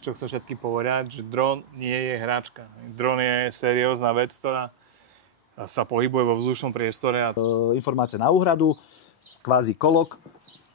čo chcem všetkým povedať, že dron nie je hračka. Dron je seriózna vec, ktorá sa pohybuje vo vzdušnom priestore. Informácie na úhradu, kvázi kolok,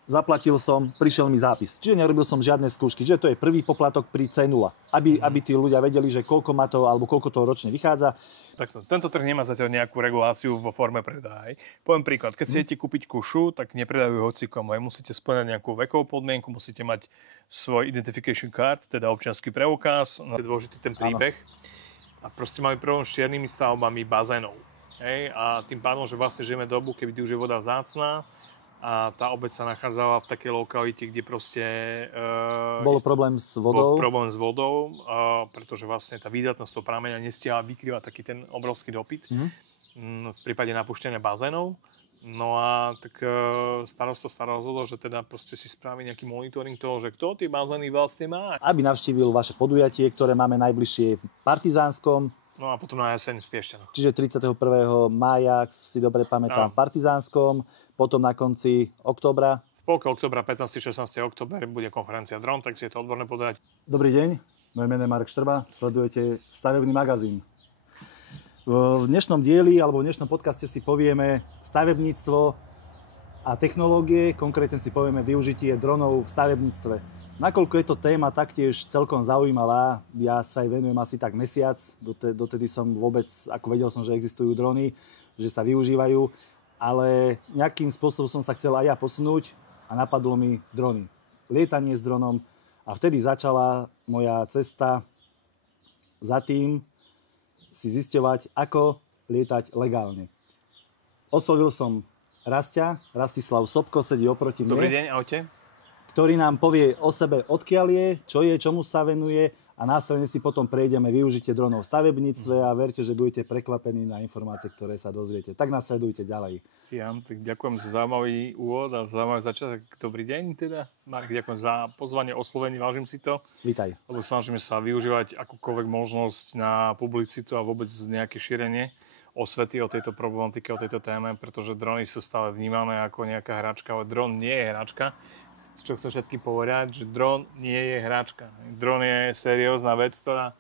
zaplatil som, prišiel mi zápis. Čiže nerobil som žiadne skúšky, že to je prvý poplatok pri C0. Aby tí ľudia vedeli, že koľko má to, alebo koľko toho ročne vychádza. Takto, tento trh nemá zatiaľ nejakú reguláciu vo forme predaja. Poviem príklad, keď si idete kúpiť kušu, tak nepredajú hocikomu. Musíte splňať nejakú vekovú podmienku, musíte mať svoj identification card, teda občiansky preukaz, je dôležitý ten príbeh. A proste máme problém s čiernymi stavbami bazénov. A tým pádom, že vlastne žijeme dobu, kedy už je voda vzácna, a tá obec sa nachádzala v takej lokalite, kde proste... Bol problém s vodou. Bol problém s vodou, pretože vlastne tá výdatnosť toho prameňa nestihala vykrývať taký ten obrovský dopyt v prípade napúšťania bazénov. No a tak starosta sa rozhodol, že teda proste si spraví nejaký monitoring toho, že kto tie bazény vlastne má. Aby navštívil vaše podujatie, ktoré máme najbližšie v Partizánskom. No a potom na jeseň v Piešťanoch. Čiže 31. mája, ak si dobre pamätám, v Partizánskom, potom na konci októbra. V polke októbra, 15. 16. október bude konferencia Dron, tak si je to odborné podať. Dobrý deň, moje meno je Marek Štrba, sledujete Stavebný magazín. V dnešnom dieli alebo v dnešnom podcaste si povieme stavebníctvo a technológie, konkrétne si povieme využitie dronov v stavebníctve. Nakoľko je to téma taktiež celkom zaujímavá, ja sa aj venujem asi tak mesiac, dotedy som vôbec, ako vedel som, že existujú drony, že sa využívajú, ale nejakým spôsobom som sa chcel aj ja posunúť a napadlo mi drony. Lietanie s dronom a vtedy začala moja cesta za tým si zisťovať, ako lietať legálne. Oslovil som Rastislav Sobko, sedí oproti mne. Dobrý deň, ahojte. Ktorý nám povie o sebe, odkiaľ je, čo je, čomu sa venuje a následne si potom prejdeme využitie dronov v stavebníctve a verte, že budete prekvapení na informácie, ktoré sa dozviete. Tak nasledujte ďalej. Tak ďakujem za zaujímavý úvod a zaujímavý začiatok. Dobrý deň teda. Marek, ďakujem za pozvanie, oslovenie, vážim si to. Vítaj. Lebo snažíme sa využívať akúkoľvek možnosť na publicitu a vôbec nejaké šírenie osvety o tejto problematike, o tejto téme, pretože drony sú stále vnímané ako nejaká hračka, ale dron nie je hračka. Čo chcem všetkým povedať, že dron nie je hračka. Dron je seriózna vec, ktorá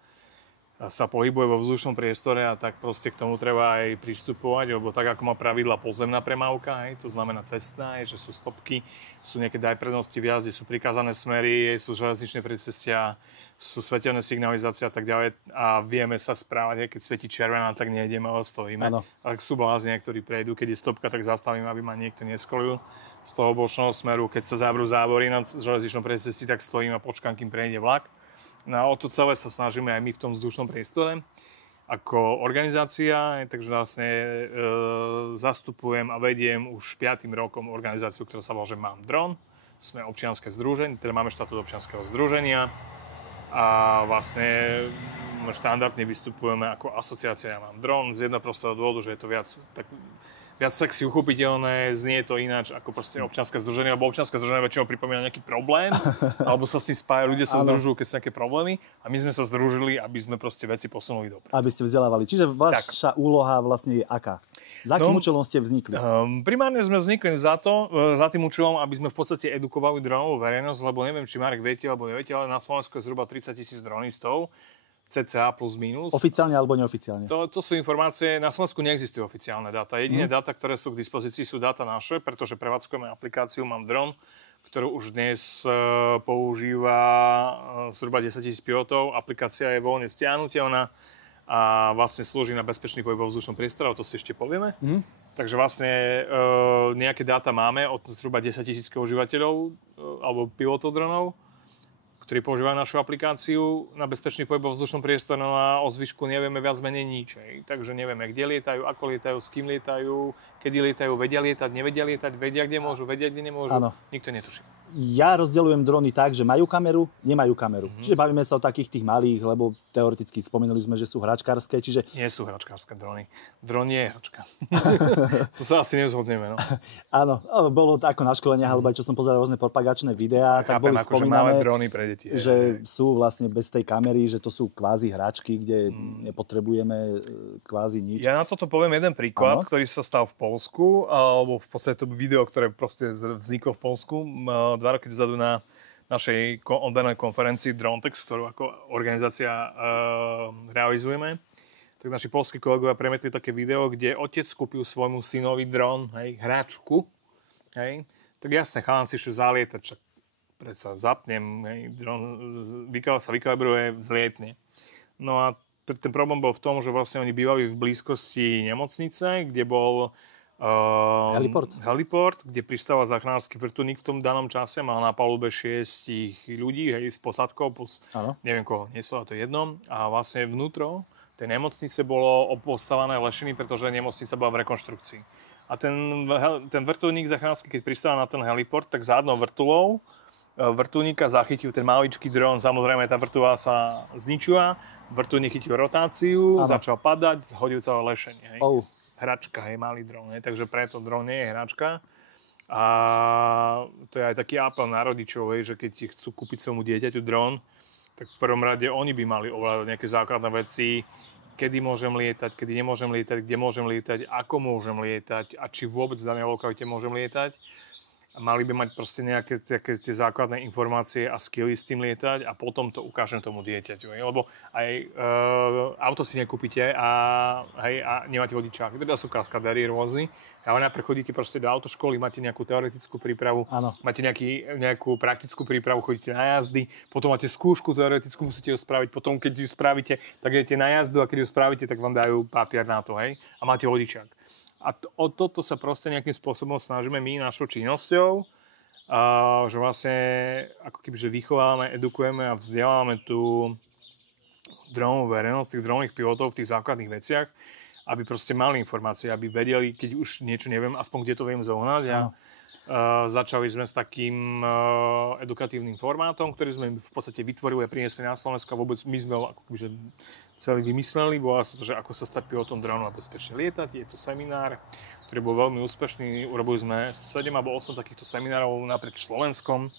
sa pohybuje vo vzdušnom priestore a tak proste k tomu treba aj pristupovať, lebo tak ako má pravidla pozemná premávka, to znamená cestná, že sú stopky, sú nejaké prednosti v jazde, sú prikázané smery, sú železničné predcestia, sú svetelné signalizácie a tak ďalej a vieme sa správať, keď svieti červená, tak nejdeme, ale stojíme. Ak sú blázni, ktorí prejdú, keď je stopka, tak zastavíme, aby ma niekto neskolil z toho bočného smeru. Keď sa zavrú závory na železničnom predcestí, tak stojím a počkám, kým prejde vlak. No a o to celé sa snažíme aj my v tom vzdušnom priestore ako organizácia, takže vlastne zastupujem a vediem už 5. rokom organizáciu, ktorá sa volá, že Mám dron. Sme občianske združenie, teda máme štatút občianskeho združenia a vlastne štandardne vystupujeme ako asociácia Mám dron z jedného prostého dôvodu, že je to viac sexy uchopiteľné, znie to ináč ako proste občianske združenie, lebo občianske združenie väčšinou pripomína nejaký problém, alebo sa s tým spájajú, ľudia sa združujú, keď sú nejaké problémy a my sme sa združili, aby sme proste veci posunuli dopredu. Aby ste vzdelávali. Čiže vaša úloha vlastne je aká? Za akým účelom ste vznikli? Primárne sme vznikli za tým účelom, aby sme v podstate edukovali dronovú verejnosť, lebo neviem, či Marek viete, alebo neviete, ale na Slovensku je zhruba 30 000 dronistov, cca plus minus. Oficiálne alebo neoficiálne? To sú informácie, na Slovensku neexistujú oficiálne dáta. Jediné dáta, ktoré sú k dispozícii, sú dáta naše, pretože prevádzkujeme aplikáciu Mám dron, ktorú už dnes používa zhruba 10 000 pilotov. Aplikácia je voľne stiahnuteľná a vlastne slúži na bezpečný pohyb vo vzdušnom priestore, o to si ešte povieme. Takže vlastne nejaké dáta máme od zhruba 10 000 užívateľov alebo pilotov dronov, ktorí používajú našu aplikáciu na bezpečný pohyb vo vzdušnom priestore, no a o zvyšku nevieme viac menej nič. Takže nevieme, kde lietajú, ako lietajú, s kým lietajú, kedy lietajú, vedia lietať, nevedia lietať, vedia, kde môžu, vedia, kde nemôžu. Nikto netuší. Ja rozdeľujem drony tak, že majú kameru, nemajú kameru. Čiže bavíme sa o takých tých malých, lebo teoreticky spomenuli sme, že sú hračkárske, čiže... Nie sú hračkárske drony. Dron nie je hračka. To sa asi nezhodneme, no. Áno, bolo to ako na školeniach, alebo aj čo som pozeral rôzne propagačné videá, tak boli spomínané, drony pre deti, že sú vlastne bez tej kamery, že to sú kvázi hračky, kde nepotrebujeme kvázi nič. Ja na toto poviem jeden príklad, ktorý sa stal v Poľsku, alebo v podstate to video, ktoré proste vzniklo v Poľsku 2 roky dozadu na našej odbernej konferencii Drontex, ktorú ako organizácia realizujeme, tak naši poľskí kolegovia premietli také video, kde otec kúpil svojmu synovi dron, hej, hračku, hej, tak jasne, chalan si ešte zalietať, čak predsa zapnem, hej, dron sa vykalibruje, vzlietne. No a ten problém bol v tom, že vlastne oni bývali v blízkosti nemocnice, kde bol heliport, kde pristával záchranársky vrtuľník v tom danom čase, mal na palube 6 ľudí, hej, s posádkou, plus neviem koho neslo, a to jedno. A vlastne vnútro tej nemocnice bolo opostavané lešiny, pretože nemocnica bola v rekonštrukcii. A ten vrtuľník záchranársky, keď pristával na ten heliport, tak za jednou vrtuľníka zachytil ten maličký dron. Samozrejme, tá vrtuľa sa zničila, vrtuľník chytil rotáciu, začal padať, zhodil celé lešenie. Hej. Hračka, hej, malý dron, hej, takže preto dron nie je hračka. A to je aj taký apel na rodičov, hej, že keď chcú kúpiť svojmu dieťaťu dron, tak v prvom rade oni by mali ovládať nejaké základné veci, kedy môžem lietať, kedy nemôžem lietať, kde môžem lietať, ako môžem lietať a či vôbec v danej lokalite môžem lietať. A mali by mať proste nejaké tie základné informácie a skilly s tým lietať a potom to ukážem tomu dieťaťu. Lebo aj auto si nekúpite a nemáte vodičák. Teda sú kaskadéri rôzni. Ale najprv chodíte proste do autoškoly, máte nejakú teoretickú prípravu, máte nejakú praktickú prípravu, chodíte na jazdy, potom máte skúšku teoretickú, musíte ju spraviť, potom keď ju spravíte, tak idete na jazdu a keď ju spravíte, tak vám dajú papier na to, hej? A máte vodičák. A o toto sa proste nejakým spôsobom snažíme my našou činnosťou, že vlastne ako keby že vychovávame, edukujeme a vzdelávame tú dronovú verejnosť, tých dronových pilotov v tých základných veciach, aby proste mali informácie, aby vedeli, keď už niečo neviem, aspoň kde to viem zohnať. Začali sme s takým edukatívnym formátom, ktorý sme v podstate vytvorili a priniesli na Slovensko. Vôbec my sme ho ako kebyže celý vymysleli. Volá sa to, že ako sa stať pilotom dronu a bezpečne lietať. Je to seminár, ktorý bol veľmi úspešný. Urobili sme 7 alebo 8 takýchto seminárov naprieč Slovenskom.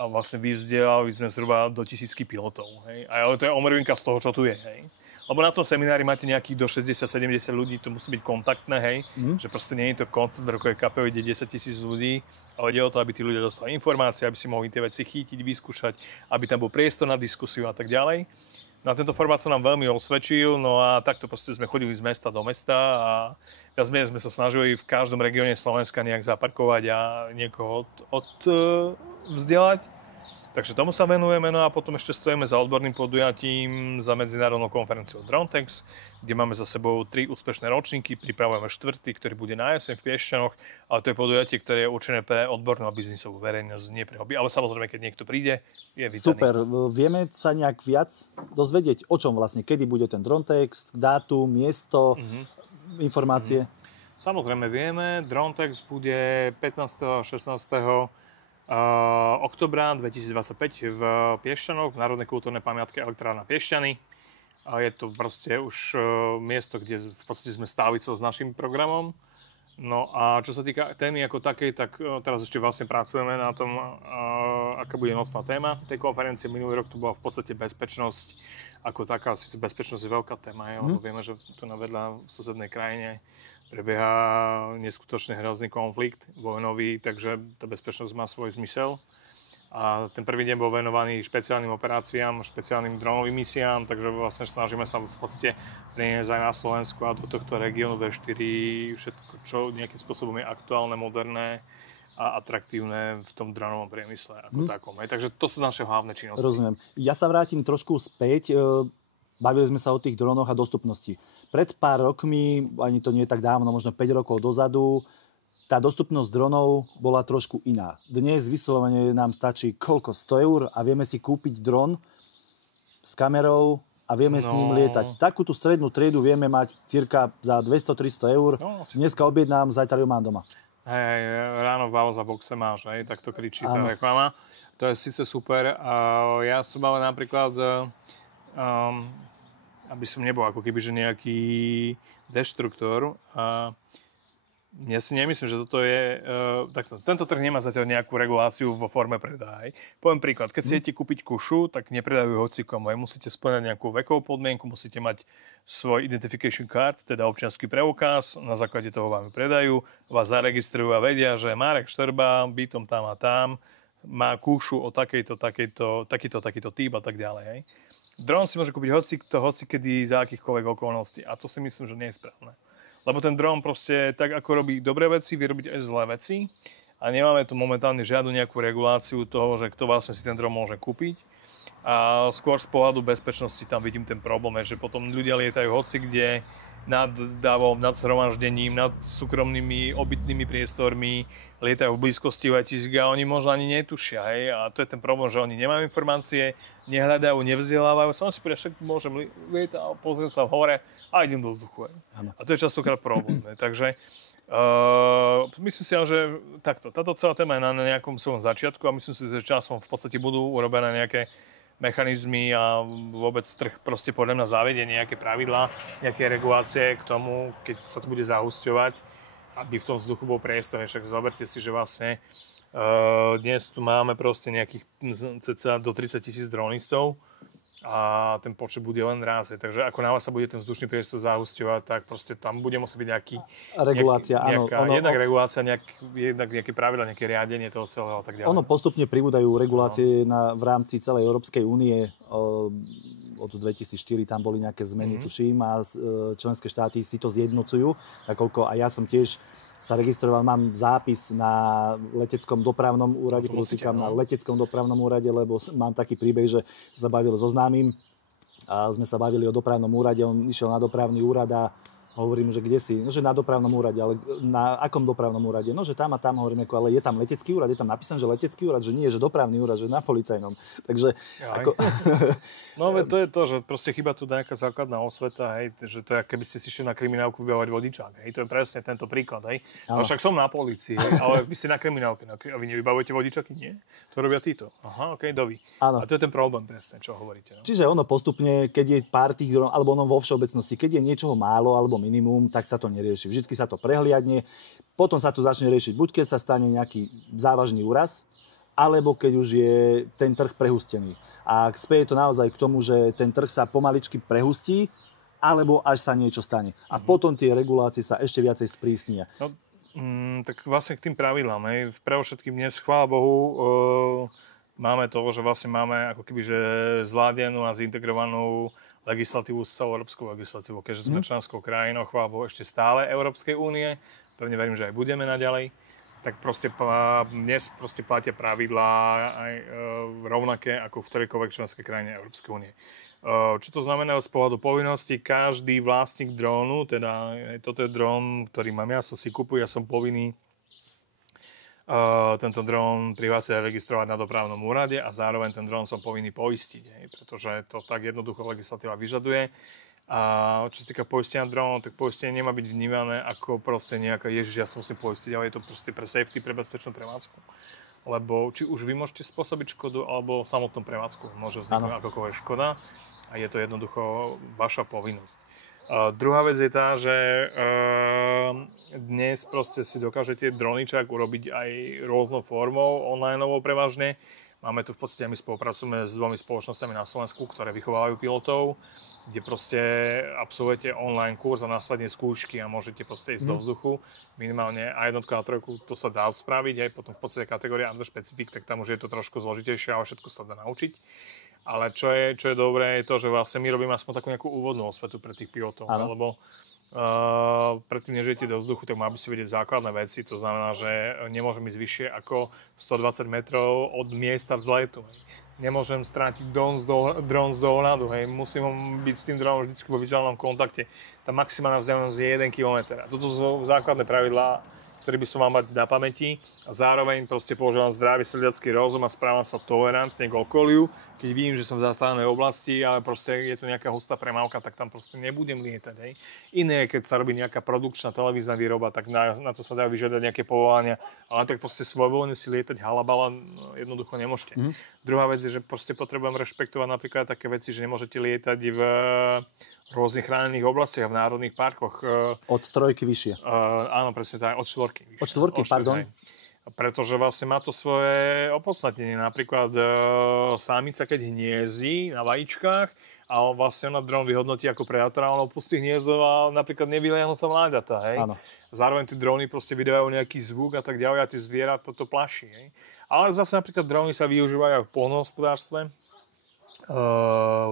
A vlastne vyvzdelali sme zhruba do 1000 pilotov. Hej. Ale to je omrvinka z toho, čo tu je. Hej. Lebo na tom seminári máte nejakých do 60-70 ľudí, to musí byť kontaktné, hej. Že proste nie je to koncert, ako je kapel, ide 10 000 ľudí, ale ide o to, aby tí ľudia dostali informácie, aby si mohli tie veci chytiť, vyskúšať, aby tam bol priestor na diskusiu a tak ďalej. Na tento formát sa nám veľmi osvedčil, no a takto proste sme chodili z mesta do mesta a viac menej sme sa snažili v každom regióne Slovenska nejak zaparkovať a niekoho vzdelať. Takže tomu sa venujeme, no a potom ešte stojíme za odborným podujatím za medzinárodnou konferenciou Drontex, kde máme za sebou 3 úspešné ročníky, pripravujeme 4., ktorý bude na jeseň v Piešťanoch, ale to je podujatie, ktoré je určené pre odbornú a biznisovú verejnosť, nie pre hobby, ale samozrejme, keď niekto príde, je vítaný. Super, vieme sa nejak viac dozvedieť, o čom vlastne, kedy bude ten Drontex, dátum, miesto, informácie? Samozrejme vieme, Drontex bude 15. a 16. Oktobra 2025 v Piešťanoch, v Národnej kultúrnej pamiatke Elektrárna Piešťany. Je to proste už miesto, kde v podstate sme stávicou s našim programom. No a čo sa týka témy ako takej, tak teraz ešte vlastne pracujeme na tom, aká bude nosná téma tej konferencie. Minulý rok to bola v podstate bezpečnosť ako taká. Sice bezpečnosť je veľká téma, lebo vieme, že tu na vedľa v susednej krajine prebieha neskutočne hrozný konflikt vojnový, takže tá bezpečnosť má svoj zmysel. A ten prvý deň bol venovaný špeciálnym operáciám, špeciálnym dronovým misiám, takže vlastne snažíme sa v podstate priniesť aj na Slovensku a do tohto regiónu V4 všetko, čo nejakým spôsobom je aktuálne, moderné a atraktívne v tom dronovom priemysle ako takom. Takže to sú naše hlavné činnosti. Rozumiem. Ja sa vrátim trošku späť. Bavili sme sa o tých dronoch a dostupnosti. Pred pár rokmi, ani to nie je tak dávno, možno 5 rokov dozadu, tá dostupnosť dronov bola trošku iná. Dnes vyslovene nám stačí koľko? 100 eur a vieme si kúpiť dron s kamerou a vieme s ním lietať. Takúto strednú triedu vieme mať cirka za 200-300 eur. Dneska objednám, zajtra ju mám doma. Hej, ráno v Auza boxe máš, hej, tak to kričí tá reklama. To je síce super. Ja som ale napríklad... aby som nebol ako keby, že nejaký deštruktor. Ja si nemyslím, že toto je... takto. Tento trh nemá zatiaľ nejakú reguláciu vo forme predaja. Poviem príklad. Keď si idete kúpiť kušu, tak nepredajú hocikomu. Musíte splňať nejakú vekovú podmienku, musíte mať svoj identification card, teda občiansky preukaz. Na základe toho vám predajú, vás zaregistrujú a vedia, že Marek Štrba, bytom tam a tam, má kúšu o takýto typ a tak ďalej. Hej. Dron si môže kúpiť hoci kedy za akýchkoľvek okolností a to si myslím, že nie je správne. Lebo ten dron proste tak ako robí dobré veci, vie robiť aj zlé veci a nemáme tu momentálne žiadnu nejakú reguláciu toho, že kto vlastne si ten dron môže kúpiť. A skôr z pohľadu bezpečnosti tam vidím ten problém, že potom ľudia lietajú hoci kde, nad davom, nad zhromaždením, nad súkromnými obytnými priestormi, lietajú v blízkosti letísk a oni možno ani netušia, hej, a to je ten problém, že oni nemajú informácie, nehľadajú, nevzdelávajú, som si povedal, však môžem lietať a pozriem sa hore a idem do vzduchu, hej. A to je častokrát problém, hej. Takže myslím si, že takto, táto celá téma je na nejakom svojom začiatku a myslím si, že časom v podstate budú urobené nejaké mechanizmy a vôbec trh proste podľa mňa zavedie nejaké pravidlá, nejaké regulácie k tomu, keď sa to bude zahusťovať, aby v tom vzduchu bol priestor. Však zoberte si, že vlastne dnes tu máme proste nejakých cca do 30 000 dronistov a ten počet bude len rásť. Takže ako náhle sa bude ten vzdušný priestor zahusťovať, tak proste tam bude musieť byť regulácia, jednak regulácia, jednak nejaké pravidla, nejaké riadenie toho celého a tak ďalej. Ono postupne pribúdajú regulácie v rámci celej Európskej únie. Od 2004 tam boli nejaké zmeny, tuším, a členské štáty si to zjednocujú. Nakoľko a ja som tiež sa registroval, mám zápis na leteckom dopravnom úrade, na leteckom dopravnom úrade, lebo mám taký príbeh, že sa bavil so známym a sme sa bavili o dopravnom úrade, on išiel na dopravný úrad a hovorím, že kde si? No, že na dopravnom úrade, ale na akom dopravnom úrade? No, že tam a tam, hovorím, ale je tam letecký úrad, je tam napísané, že letecký úrad, že nie, že dopravný úrad, že na policajnom. Takže ako... No, to je to, že proste chýba tu nejaká základná osveta, hej, že to je, keby ste si šli na kriminálku vybavovať vodičák, hej, to je presne tento príklad, hej. No však som na polícii, hej, ale vy ste na kriminálke, a vy nevybavujete vodičáky? Nie? To robia títo. Aha, okej, dovi. A to je ten problém presne, čo hovoríte. No? Čiže ono postupne, keď je pár tých, alebo ono vo všeobecnosti, keď je niečoho málo alebo minimum, tak sa to nerieši. Vždycky sa to prehliadne, potom sa to začne riešiť, buď keď sa stane nejaký závažný úraz, alebo keď už je ten trh prehustený. A spieje to naozaj k tomu, že ten trh sa pomaličky prehustí, alebo až sa niečo stane. A potom tie regulácie sa ešte viacej sprísnia. No, tak vlastne k tým pravidlám. Predovšetkým dnes, chvála Bohu, máme to, že vlastne máme ako keby že zladenú a zintegrovanú legislatívu s celou európskou legislatívou. Keďže sme členskou krajinou, chvála Bohu, ešte stále Európskej únie, pevne verím, že aj budeme naďalej, tak proste dnes proste platia pravidlá aj rovnaké ako v ktorejkoľvek členskej krajine Európskej únie. Čo to znamená z pohľadu povinnosti? Každý vlastník drónu, teda toto je dron, ktorý mám ja, som si kúpil, ja som povinný tento dron prihlásiť a registrovať na dopravnom úrade a zároveň ten dron som povinný poistiť, pretože to tak jednoducho legislatíva vyžaduje. A čo sa týka poistenia dronov, tak poistenie nemá byť vnímané ako proste nejaká ježiš, ja sa musím poistiť, ale je to proste pre safety, pre bezpečnú prevádzku. Lebo či už vy môžete spôsobiť škodu, alebo v samotnom prevádzku môže vzniknúť akokoľvek škoda a je to jednoducho vaša povinnosť. Druhá vec je tá, že dnes proste si dokážete droničák urobiť aj rôznou formou, onlineovou prevažne. Máme tu v podstate, my spolupracujeme s dvomi spoločnosťami na Slovensku, ktoré vychovávajú pilotov, kde proste absolvujete online kurz a následne skúšky a môžete proste ísť do vzduchu. Minimálne A1 a 3 to sa dá spraviť, aj potom v podstate kategória Under Specific, tak tam už je to trošku zložitejšie, ale všetko sa dá naučiť. Ale čo je dobré, je to, že vlastne my robíme aspoň takú nejakú úvodnú osvetu pre tých pilotov, lebo predtým, než idete do vzduchu, tak má by si vedieť základné veci, to znamená, že nemôžem ísť vyššie ako 120 metrov od miesta vzletu. Nemôžem strátiť dron z dohľadu, musím byť s tým dronom vždy vo vizuálnom kontakte. Tá maximálna vzdialenosť je 1 km. Toto sú základné pravidlá, ktoré by som mal mať na pamäti a zároveň proste používam zdravý sedliacky rozum a správam sa tolerantne k okoliu. Keď vidím, že som v zastávanej oblasti, ale proste je to nejaká hustá premávka, tak tam proste nebudem lietať. Hej. Iné, keď sa robí nejaká produkčná televízna výroba, tak na to sa dajú vyžiadať nejaké povolania, ale tak proste svojvoľne si lietať halabala jednoducho nemôžete. Druhá vec je, že proste potrebujem rešpektovať napríklad také veci, že nemôžete lietať v rôznych chránených oblastiach, v národných parkoch. Od 3 vyššie. Áno, presne tak, od 4. Od 4, pardon. Pretože vlastne má to svoje opodstatnenie. Napríklad samica, keď hniezdí na vajíčkach a vlastne ona dron vyhodnotí ako predátora, ona opustí hniezdo a napríklad nevyliahnu sa mláďatá, hej. Áno. Zároveň tí dróny proste vydávajú nejaký zvuk a tak ďalej a tí zvieratá to plaší, hej. Ale zase napríklad dróny sa využívajú aj v poľnohospodárstve,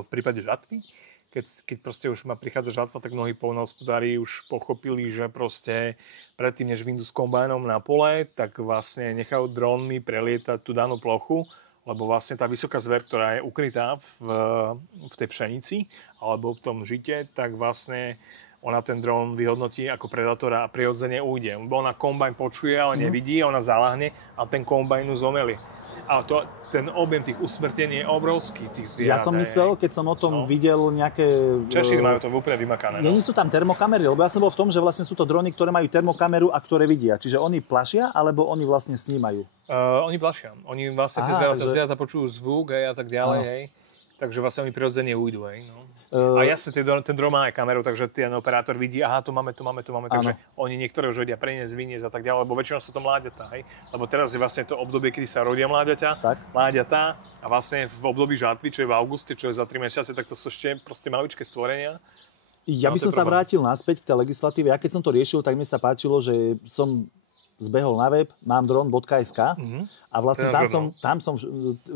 v prípade žatvy. Keď proste už má prichádza žatva, tak mnohí poľnohospodári už pochopili, že proste predtým, než vyjdú s kombajnom na pole, tak vlastne nechajú drónmi prelietať tú danú plochu, lebo vlastne tá vysoká zver, ktorá je ukrytá v tej pšenici alebo v tom žite, tak vlastne ona ten dron vyhodnotí ako predátora a prirodzene ujde. Lebo ona kombajn počuje, ale nevidí, ona zalahne a ten kombajn ju zomelí. A ten objem tých usmrtení je obrovský, tých zvierat. Ja som myslel, keď som o tom videl nejaké... Češi majú to úplne vymakané. Nie sú tam termokamery, lebo ja som bol v tom, že vlastne sú to drony, ktoré majú termokameru a ktoré vidia. Čiže oni plašia, alebo oni vlastne snímajú? Oni plašia. Oni vlastne tie zvieratá počujú zvuk a tak ďalej, hej. Takže vlastne oni prirodzene ujdu, hej, no. A jasne, ten dron má aj kameru, takže ten operátor vidí, aha, tu máme, takže oni niektoré už vedia preniesť, vyniesť a tak ďalej, lebo väčšinou sú to mláďatá, hej. Lebo teraz je vlastne to obdobie, kedy sa rodia mláďatá a vlastne v období žatvy, čo je v auguste, čo je za 3 mesiace, tak to sú ešte proste maličké stvorenia. Ja by som sa vrátil naspäť k tej legislatíve. Ja keď som to riešil, tak mi sa páčilo, že som zbehol na web, mám dron.sk a vlastne tam som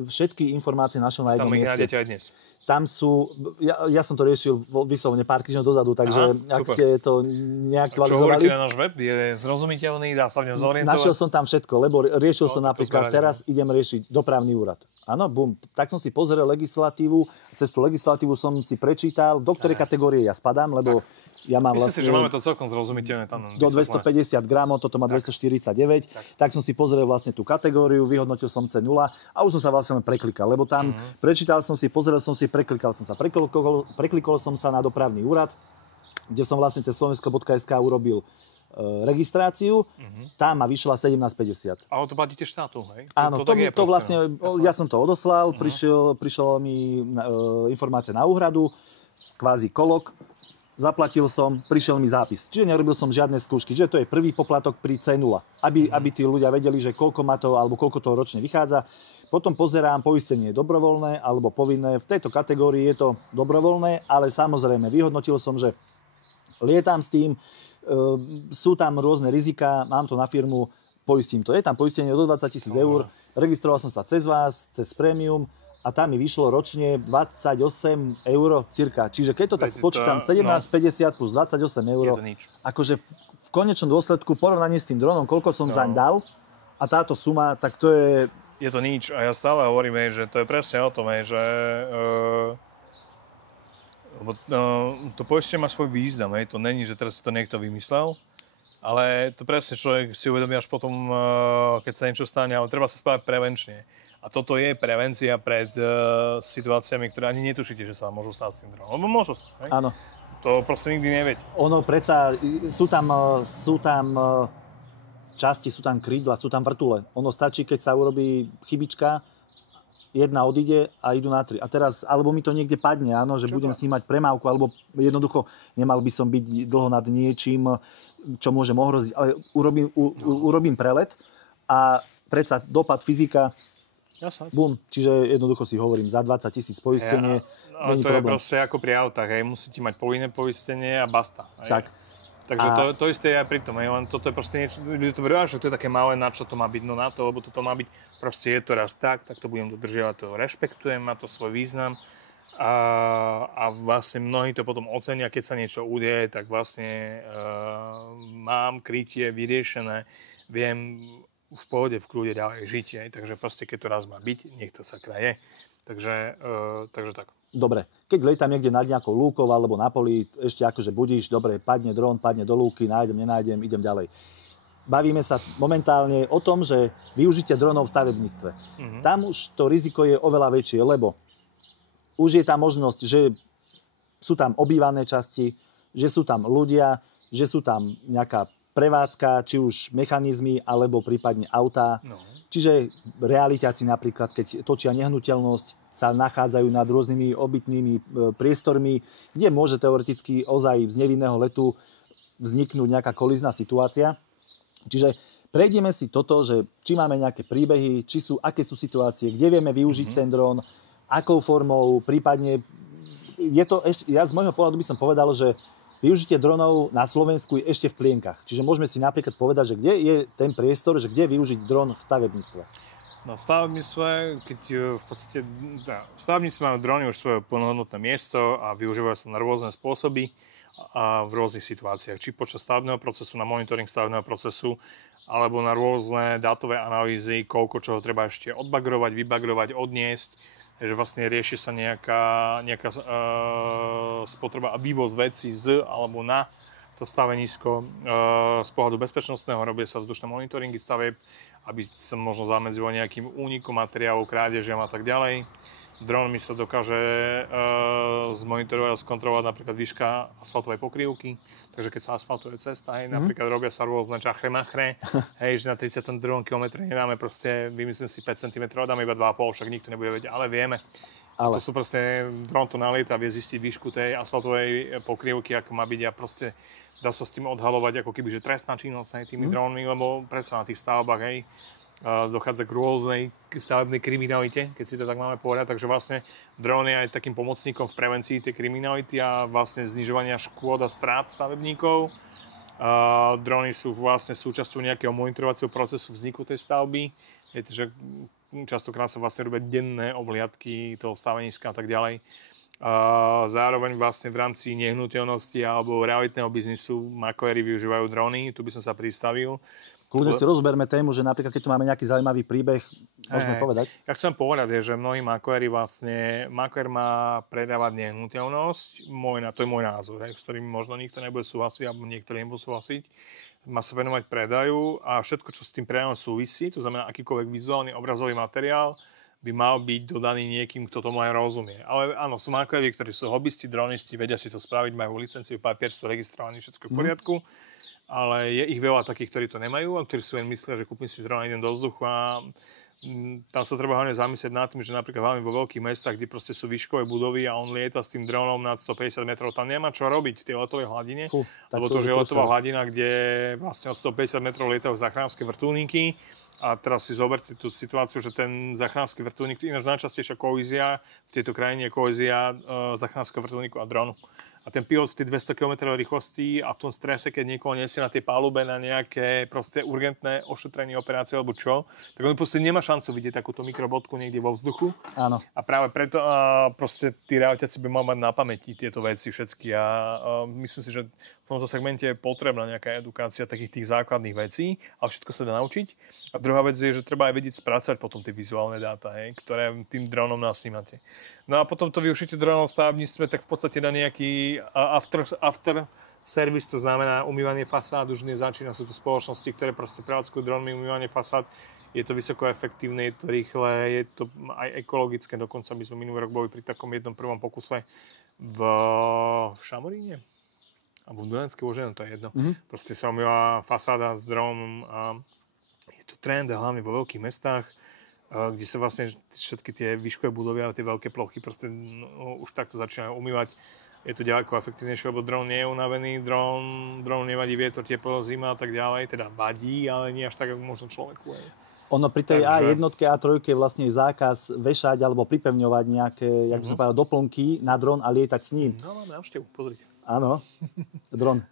všetky informácie našiel na jednom mieste. Tam ich nájdete aj dnes. Tam sú, ja som to riešil vyslovene pár týždňov dozadu, takže ak ste to neaktualizovali. Čo hovoríte na náš web, je zrozumiteľný, dá sa v ňom zorientovať. Našiel som tam všetko, lebo riešil som napríklad, teraz idem riešiť dopravný úrad. Áno, bum, tak som si pozrel legislatívu, cez tú legislatívu som si prečítal, do ktorej kategórie ja spadám, lebo ja mám myslím vlastne... si, že máme to celkom zrozumiteľné tam. Do 250 gramov, toto má 249, tak som si pozrel vlastne tú kategóriu, vyhodnotil som C0 a už som sa vlastne len preklikal, lebo tam prečítal som si, pozrel som si, preklikol som sa na dopravný úrad, kde som vlastne cez slovensko.sk urobil registráciu, tam ma vyšla 17,50. Ale to platíte štátu, hej? Áno, to vlastne, ja som to odoslal, prišla mi informácia na úhradu, kvázi kolok, zaplatil som, prišiel mi zápis. Čiže nerobil som žiadne skúšky, že to je prvý poplatok pri C0, aby tí ľudia vedeli, že koľko má to, alebo koľko to ročne vychádza. Potom pozerám, poistenie je dobrovoľné alebo povinné. V tejto kategórii je to dobrovoľné, ale samozrejme vyhodnotil som, že lietam s tým, sú tam rôzne rizika, mám to na firmu, poistím to. Je tam poistenie do 20 000 eur, registroval som sa cez vás, cez Premium a tam mi vyšlo ročne 28 eur cirka. Čiže keď to tak spočítam, 17,50 plus 28 eur, akože v konečnom dôsledku porovnaní s tým dronom, koľko som zaň dal a táto suma, tak to je... Je to nič a ja stále hovorím, že to je presne o tom, že to poistenie má svoj význam, to není, že teraz si to niekto vymyslel, ale to presne človek si uvedomí až potom, keď sa niečo stane, ale treba sa správať prevenčne. A toto je prevencia pred situáciami, ktoré ani netušíte, že sa môžu stať s tým dronom. Lebo môžu sa, hej? Áno. To proste nikdy neviete. Ono predsa, sú tam časti, sú tam krídla, sú tam vrtule. Ono stačí, keď sa urobí chybička, jedna odíde a idú na 3. A teraz, alebo mi to niekde padne, áno, že budem snímať premávku, alebo jednoducho nemal by som byť dlho nad niečím, čo môžem ohroziť, ale urobím prelet a predsa dopad fyzika, bum, čiže jednoducho si hovorím, za 20 000 poistenie, není to problém. Je proste ako pri autách, hej, musíte mať povinné poistenie a basta. Hej. Tak. Takže to isté je aj pri tom, len toto je proste niečo, ľudia to berú, že to je také malé, na čo to má byť, no na to, lebo toto má byť, proste je to raz tak to budem dodržiavať, to rešpektujem, má to svoj význam a vlastne mnohí to potom ocenia, keď sa niečo udeje, tak vlastne mám krytie vyriešené, viem v pohode, v kľude ďalej žiť, takže proste keď to raz má byť, nech to sakra je. Takže tak. Dobre, keď lietam niekde nad nejakou lúkou alebo na poli, ešte akože budíš, dobre, padne dron, padne do lúky, nenájdem, idem ďalej. Bavíme sa momentálne o tom, že využitie dronov v stavebníctve. Tam už to riziko je oveľa väčšie, lebo už je tam možnosť, že sú tam obývané časti, že sú tam ľudia, že sú tam nejaká prevádzka, či už mechanizmy, alebo prípadne autá. No. Čiže realitáci napríklad, keď točia nehnuteľnosť, sa nachádzajú nad rôznymi obytnými priestormi, kde môže teoreticky ozaj z nevinného letu vzniknúť nejaká kolízna situácia. Čiže prejdeme si toto, že či máme nejaké príbehy, aké sú situácie, kde vieme využiť ten dron, akou formou, prípadne je to ešte, ja z môjho pohľadu by som povedal, že využitie dronov na Slovensku je ešte v plienkach. Čiže môžeme si napríklad povedať, že kde je ten priestor, že kde využiť dron v stavebníctve. No v stavebníctve, keď v podstate, v stavebníctve máme drony už svoje plnohodnotné miesto a využívajú sa na rôzne spôsoby a v rôznych situáciách. Či počas stavebného procesu, na monitoring stavebného procesu, alebo na rôzne dátové analýzy, koľko čoho treba ešte odbagrovať, vybagrovať, odniesť. Takže vlastne rieši sa nejaká spotreba a vývoz vecí z alebo na to stavenisko. Z pohľadu bezpečnostného robia sa vzdušné monitoringy stavieb, aby sa možno zamedzilo nejakým únikom materiálov, krádežiam a tak ďalej. Dronmi sa dokáže zmonitorovať a skontrolovať napríklad výška asfaltovej pokrývky. Takže keď sa asfaltuje cesta, napríklad robia sa rôzne čachre-machre, že na 32 km nedáme proste, vymyslím si 5 cm, dáme iba 2,5, však nikto nebude vedieť, ale vieme. To sú proste, dron to nalieta, vie zistiť výšku tej asfaltovej pokrývky, ako má byť a proste dá sa s tým odhalovať ako keby, že trestná činnosť tými dronmi, lebo predsa na tých stavbách, dochádza k rôznej stavebnej kriminalite, keď si to tak máme povedať. Takže vlastne dron je aj takým pomocníkom v prevencii tej kriminality a vlastne znižovania škôd a strát stavebníkov. Drony sú vlastne súčasťou nejakého monitorovacieho procesu vzniku tej stavby. Viete, že častokrát sa vlastne robia denné obhliadky toho staveniska a tak ďalej. Zároveň vlastne v rámci nehnuteľnosti alebo realitného biznisu makléri využívajú drony. Tu by som sa pristavil. Kľudne si rozberme tému, že napríklad keď tu máme nejaký zaujímavý príbeh, môžeme povedať. Ja chcem povedať, že mnohí makléri maklér má predávať nehnuteľnosť, to je môj názor, s ktorým možno nikto nebude súhlasiť, alebo niektorí nebudú súhlasiť. Má sa venovať predaju a všetko, čo s tým predajom súvisí, to znamená akýkoľvek vizuálny obrazový materiál, by mal byť dodaný niekým, kto tomu aj rozumie. Ale áno, sú makléri, ktorí sú hobbysti, dronisti, vedia si to spraviť, majú licenciu, papier, sú registrovaní, všetko v poriadku. Ale je ich veľa takých, ktorí to nemajú a ktorí si len myslia, že kúpim si dron a idem do vzduchu a tam sa treba hlavne zamyslieť nad tým, že napríklad hlavne vo veľkých mestách, kde proste sú výškové budovy a on lieta s tým dronom nad 150 metrov, tam nemá čo robiť v tej letovej hladine, lebo to je letová hladina, kde vlastne od 150 metrov lietajú zachránske vrtuľníky a teraz si zoberte tú situáciu, že ten zachránsky vrtuľník, ináč najčastejšia kolízia v tejto krajine je kolízia zachránskeho vrtuľníku a dronu. A ten pilot v tej 200 km rýchlosti a v tom strese, keď niekoho nesie na tej palube na nejaké proste urgentné ošetrenie, operácie alebo čo, tak on proste nemá šancu vidieť takúto mikrobodku niekde vo vzduchu. Áno. A práve preto proste tí realitáci by mali mať na pamäti tieto veci všetky a myslím si, že v tomto segmente je potrebná nejaká edukácia takých tých základných vecí, ale všetko sa dá naučiť. A druhá vec je, že treba aj vedieť spracovať potom tie vizuálne dáta, ktoré tým dronom nasnímate. No a potom to využite dronov v stavebníctve, tak v podstate dá nejaký after service, to znamená umývanie fasád, už nezačína, sú to spoločnosti, ktoré proste prevádzkujú dronmi umývanie fasád. Je to vysoko efektívne, je to rýchle, je to aj ekologické, dokonca by sme minulý rok boli pri takom jednom prvom pokuse v Šamoríne. Alebo v Dunajskej Úžine, to je jedno. Proste sa umýva fasáda s dronom a je to trend, hlavne vo veľkých mestách, kde sa vlastne všetky tie výškové budovy a tie veľké plochy proste už takto začínajú umývať. Je to ďaleko efektívnejšie, lebo dron nie je unavený, dron nevadí vietor, teplo, zima a tak ďalej, teda vadí, ale nie až tak, ako možno človeku. Ono pri tej A1, A3 vlastne je zákaz vešať alebo pripevňovať nejaké, jak by som povedal, doplnky na dron a lietať s ním. No, máme návštevu, pozrite. Áno, dron,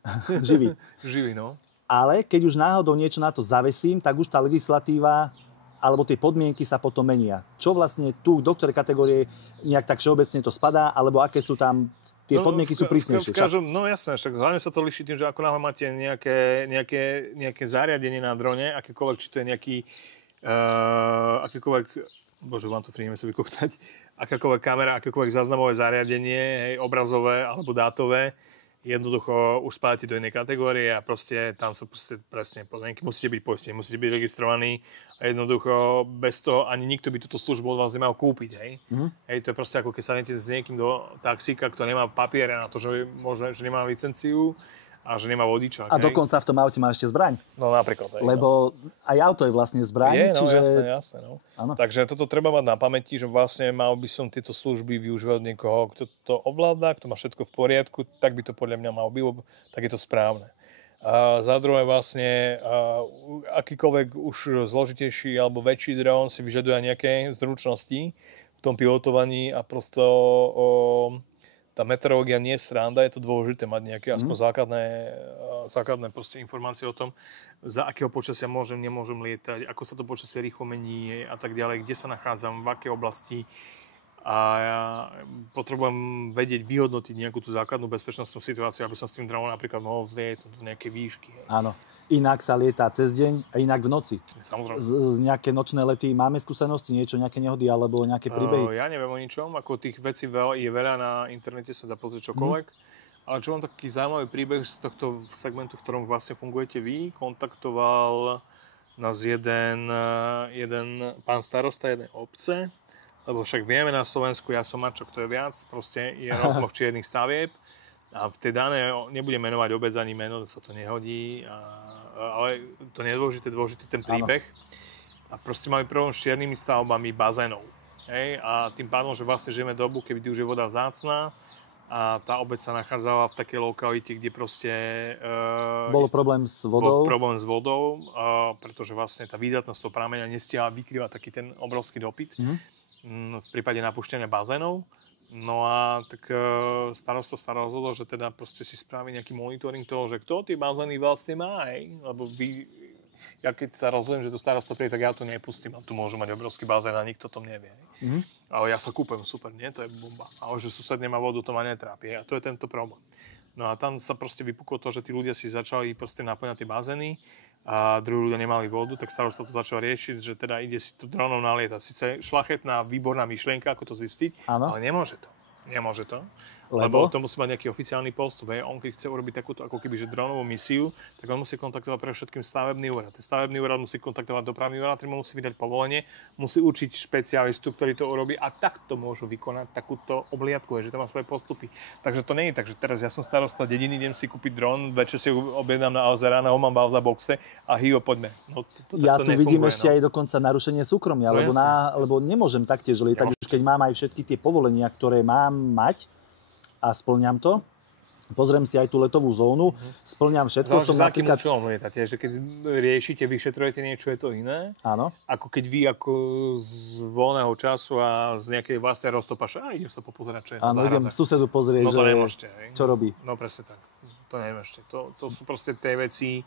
živý. Živý, no. Ale keď už náhodou niečo na to zavesím, tak už tá legislatíva alebo tie podmienky sa potom menia. Čo vlastne tu, do ktorej kategórie nejak tak všeobecne to spadá, alebo aké sú tam, tie podmienky sú prísnejšie. No jasné, však hlavne sa to líši tým, že ako náhle máte nejaké zariadenie na drone, akékoľvek, či to je nejaký akékoľvek, bože, vám to príjeme sa vykoktať, akákoľvek kamera, akékoľvek záznamové zariadenie, obrazové alebo dátové, jednoducho už spáte do inej kategórie a proste tam sú presne podmienky. Musíte byť poistení, musíte byť registrovaní a jednoducho bez toho ani nikto by túto službu od vás nemal kúpiť. Hej, to je proste ako keď sa idete s niekým do taxíka, kto nemá papiere na to, že nemá licenciu a že nemá vodičák. A dokonca v tom aute má ešte zbraň. No napríklad. Lebo aj auto je vlastne zbraň. Jasné. No. Takže toto treba mať na pamäti, že vlastne mal by som tieto služby využívať od niekoho, kto to ovláda, kto má všetko v poriadku, tak by to podľa mňa mal byť, tak je to správne. A za druhé vlastne akýkoľvek už zložitejší alebo väčší dron si vyžaduje nejaké zručnosti v tom pilotovaní a prosto tá meteorológia nie je sranda, je to dôležité mať nejaké aspoň základné proste informácie o tom, za akého počasia môžem, nemôžem lietať, ako sa to počasie rýchlo mení a tak ďalej, kde sa nachádzam, v akej oblasti. A ja potrebujem vedieť, vyhodnotiť nejakú tú základnú bezpečnostnú situáciu, aby som s tým dronom napríklad mohol vzlietať do nejakej výšky. Áno. Inak sa lietá cez deň a inak v noci. Samozrejme. Z nejaké nočné lety máme skúsenosti, niečo, nejaké nehody alebo nejaké príbehy? Ja neviem o ničom, ako tých vecí je veľa na internete, sa dá pozrieť čokoľvek. Ale čo mám taký zaujímavý príbeh z tohto segmentu, v ktorom vlastne fungujete vy, kontaktoval nás jeden pán starosta jednej obce, lebo však vieme na Slovensku, ja som mačok, to je viac, proste je rozmoh čiernych stavieb a v tej danej, nebudem menovať obec ani meno, sa to nehodí, ale to nie je dôležitý ten príbeh. A proste máme problém s čiernymi stavbami bazénov. Hej? A tým pádom, že vlastne žijeme dobu, kedy už je voda vzácna a tá obec sa nachádzala v takej lokalite, kde proste... Bol problém s vodou? Bol problém s vodou, pretože vlastne tá výdatnosť toho prameňa nestihala vykrývať taký ten obrovský dopyt. V prípade napúšťania bazénov. No a tak starosta sa rozhodol, že teda proste si spraví nejaký monitoring toho, že kto tie bazény vlastne má, lebo ja keď sa rozhodnem, že to starosta príde, tak ja to nepustím a tu môžu mať obrovský bazén a nikto to nevie. Ale ja sa kúpem, super, nie? To je bomba. Ale že sused nemá vodu, to ma netrápi. A to je tento problém. No a tam sa proste vypuklo to, že tí ľudia si začali proste naplňať tie bazény a druhí ľudia nemali vodu, tak starosta to začal riešiť, že teda ide si tu dronom nalietať. Sice šľachetná, výborná myšlienka, ako to zistiť, ale nemôže to. Nemôže to. Lebo to musí mať nejaký oficiálny postup. On keď chce urobiť takúto ako keby že dronovú misiu, tak on musí kontaktovať pre všetkým stavebný úrad. Ten stavebný úrad musí kontaktovať dopravný úrad, ktorý musí vydať povolenie, musí určiť špecialistu, ktorý to urobí a takto môžu vykonať takúto obliadku, že to má svoje postupy. Takže to nie je tak, že teraz ja som starosta dediny, idem si kúpiť dron, večer si ho objednám na Alze rána, ho mám v Alza boxe a poďme. No, ja tu vidím ešte aj dokonca narušenie súkromia, lebo nemôžem taktiež lietať, už keď mám aj všetky tie povolenia, ktoré mám mať, a spĺňam to. Pozriem si aj tú letovú zónu, spĺňam všetko. Záleží, za akým účelom lietate, že keď riešite, vyšetrujete niečo, je to iné. Áno. Ako keď vy ako z voľného času a z nejakej vlastnej roztopaše, idem sa popozerať, čo je na záhrade. Idem susedu pozrieť, to nemôžete, čo robí. No presne tak, to nemôžete. To sú proste tie veci,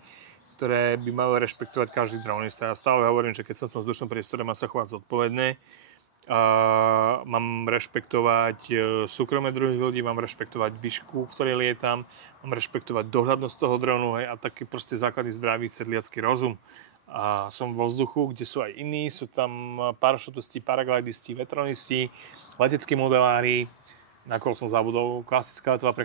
ktoré by mali rešpektovať každý dronista. Ja stále hovorím, že keď som v tom vzdušnom priestore, má sa chovať zodpovedne. Mám rešpektovať súkromné druhých ľudí, mám rešpektovať výšku, v ktorej lietam, mám rešpektovať dohľadnosť toho dronu a taký proste základný zdravý sedliacky rozum. A som vo vzduchu, kde sú aj iní, sú tam parašutisti, paraglidisti, vetronisti, leteckí modelári, na koho som zabudol, klasická letová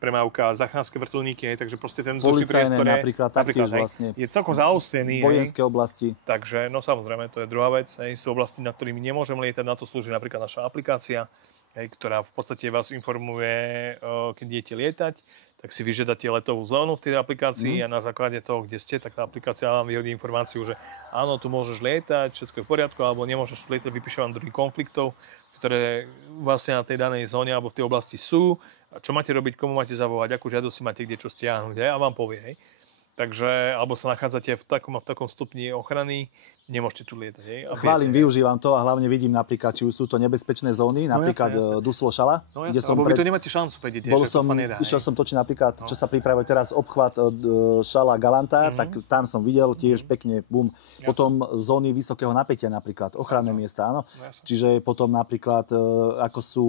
premávka, záchranské vrtuľníky, takže proste ten vzdušný priestor napríklad vlastne je celkom zahustený. Vojenské oblasti. Takže, no samozrejme, to je druhá vec. Sú oblasti, nad ktorými nemôžem lietať, na to slúži napríklad naša aplikácia, ktorá v podstate vás informuje, keď idete lietať, tak si vyžiadate letovú zónu v tej aplikácii a na základe toho, kde ste, tak tá aplikácia vám vyhodí informáciu, že áno, tu môžeš lietať, všetko je v poriadku, alebo nemôžeš lietať, vypíše vám druhy konfliktov, ktoré vlastne na tej danej zóne alebo v tej oblasti sú, čo máte robiť, komu máte zavolať, akú žiadosť si máte kde čo stiahnuť a vám povie. Takže, alebo sa nachádzate v takom stupni ochrany, nemôžete tu lietať. Chválim, využívam to a hlavne vidím napríklad, či už sú to nebezpečné zóny, napríklad Duslo-Šala. No jasne, lebo vy to nemáte šancu vedieť, že to sa nedá. Išiel som točiť napríklad, čo sa pripravuje teraz, obchvat od Šala Galanta, tak tam som videl tiež pekne, bum. Potom zóny vysokého napätia napríklad, ochranné miesta, áno. Čiže potom napríklad, ako sú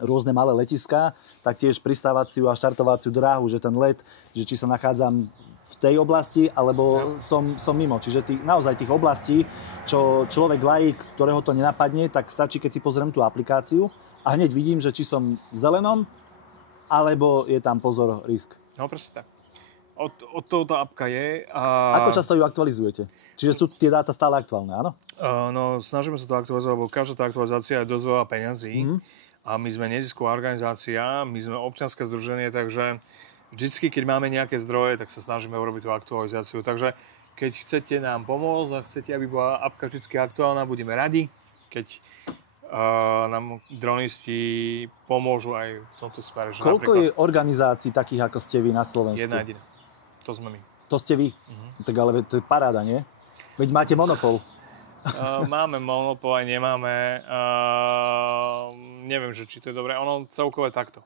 rôzne malé letiská, tak tiež pristávaciu a štartovaciu dráhu, že ten let, že či sa nachádzam v tej oblasti, alebo som mimo. Čiže naozaj tých oblastí, čo človek laik, ktorého to nenapadne, tak stačí, keď si pozriem tú aplikáciu a hneď vidím, že či som v zelenom, alebo je tam pozor, risk. No presne tak. Od toho tá apka je. Ako často ju aktualizujete? Čiže sú tie dáta stále aktuálne, áno? No, snažíme sa to aktualizovať, lebo každá tá aktualizácia je dosť veľa peňazí. A my sme nezisková organizácia, my sme občianske združenie, takže vždycky, keď máme nejaké zdroje, tak sa snažíme urobiť tú aktualizáciu. Takže keď chcete nám pomôcť a chcete, aby bola apka vždy aktuálna, budeme radi. Keď nám dronisti pomôžu aj v tomto smere. Koľko je organizácií takých, ako ste vy na Slovensku? Jedna jediná. To sme my. To ste vy. Tak ale to je paráda, nie? Veď máte monopol. Máme monopol, aj nemáme. Neviem, že či to je dobré. Ono celkové takto.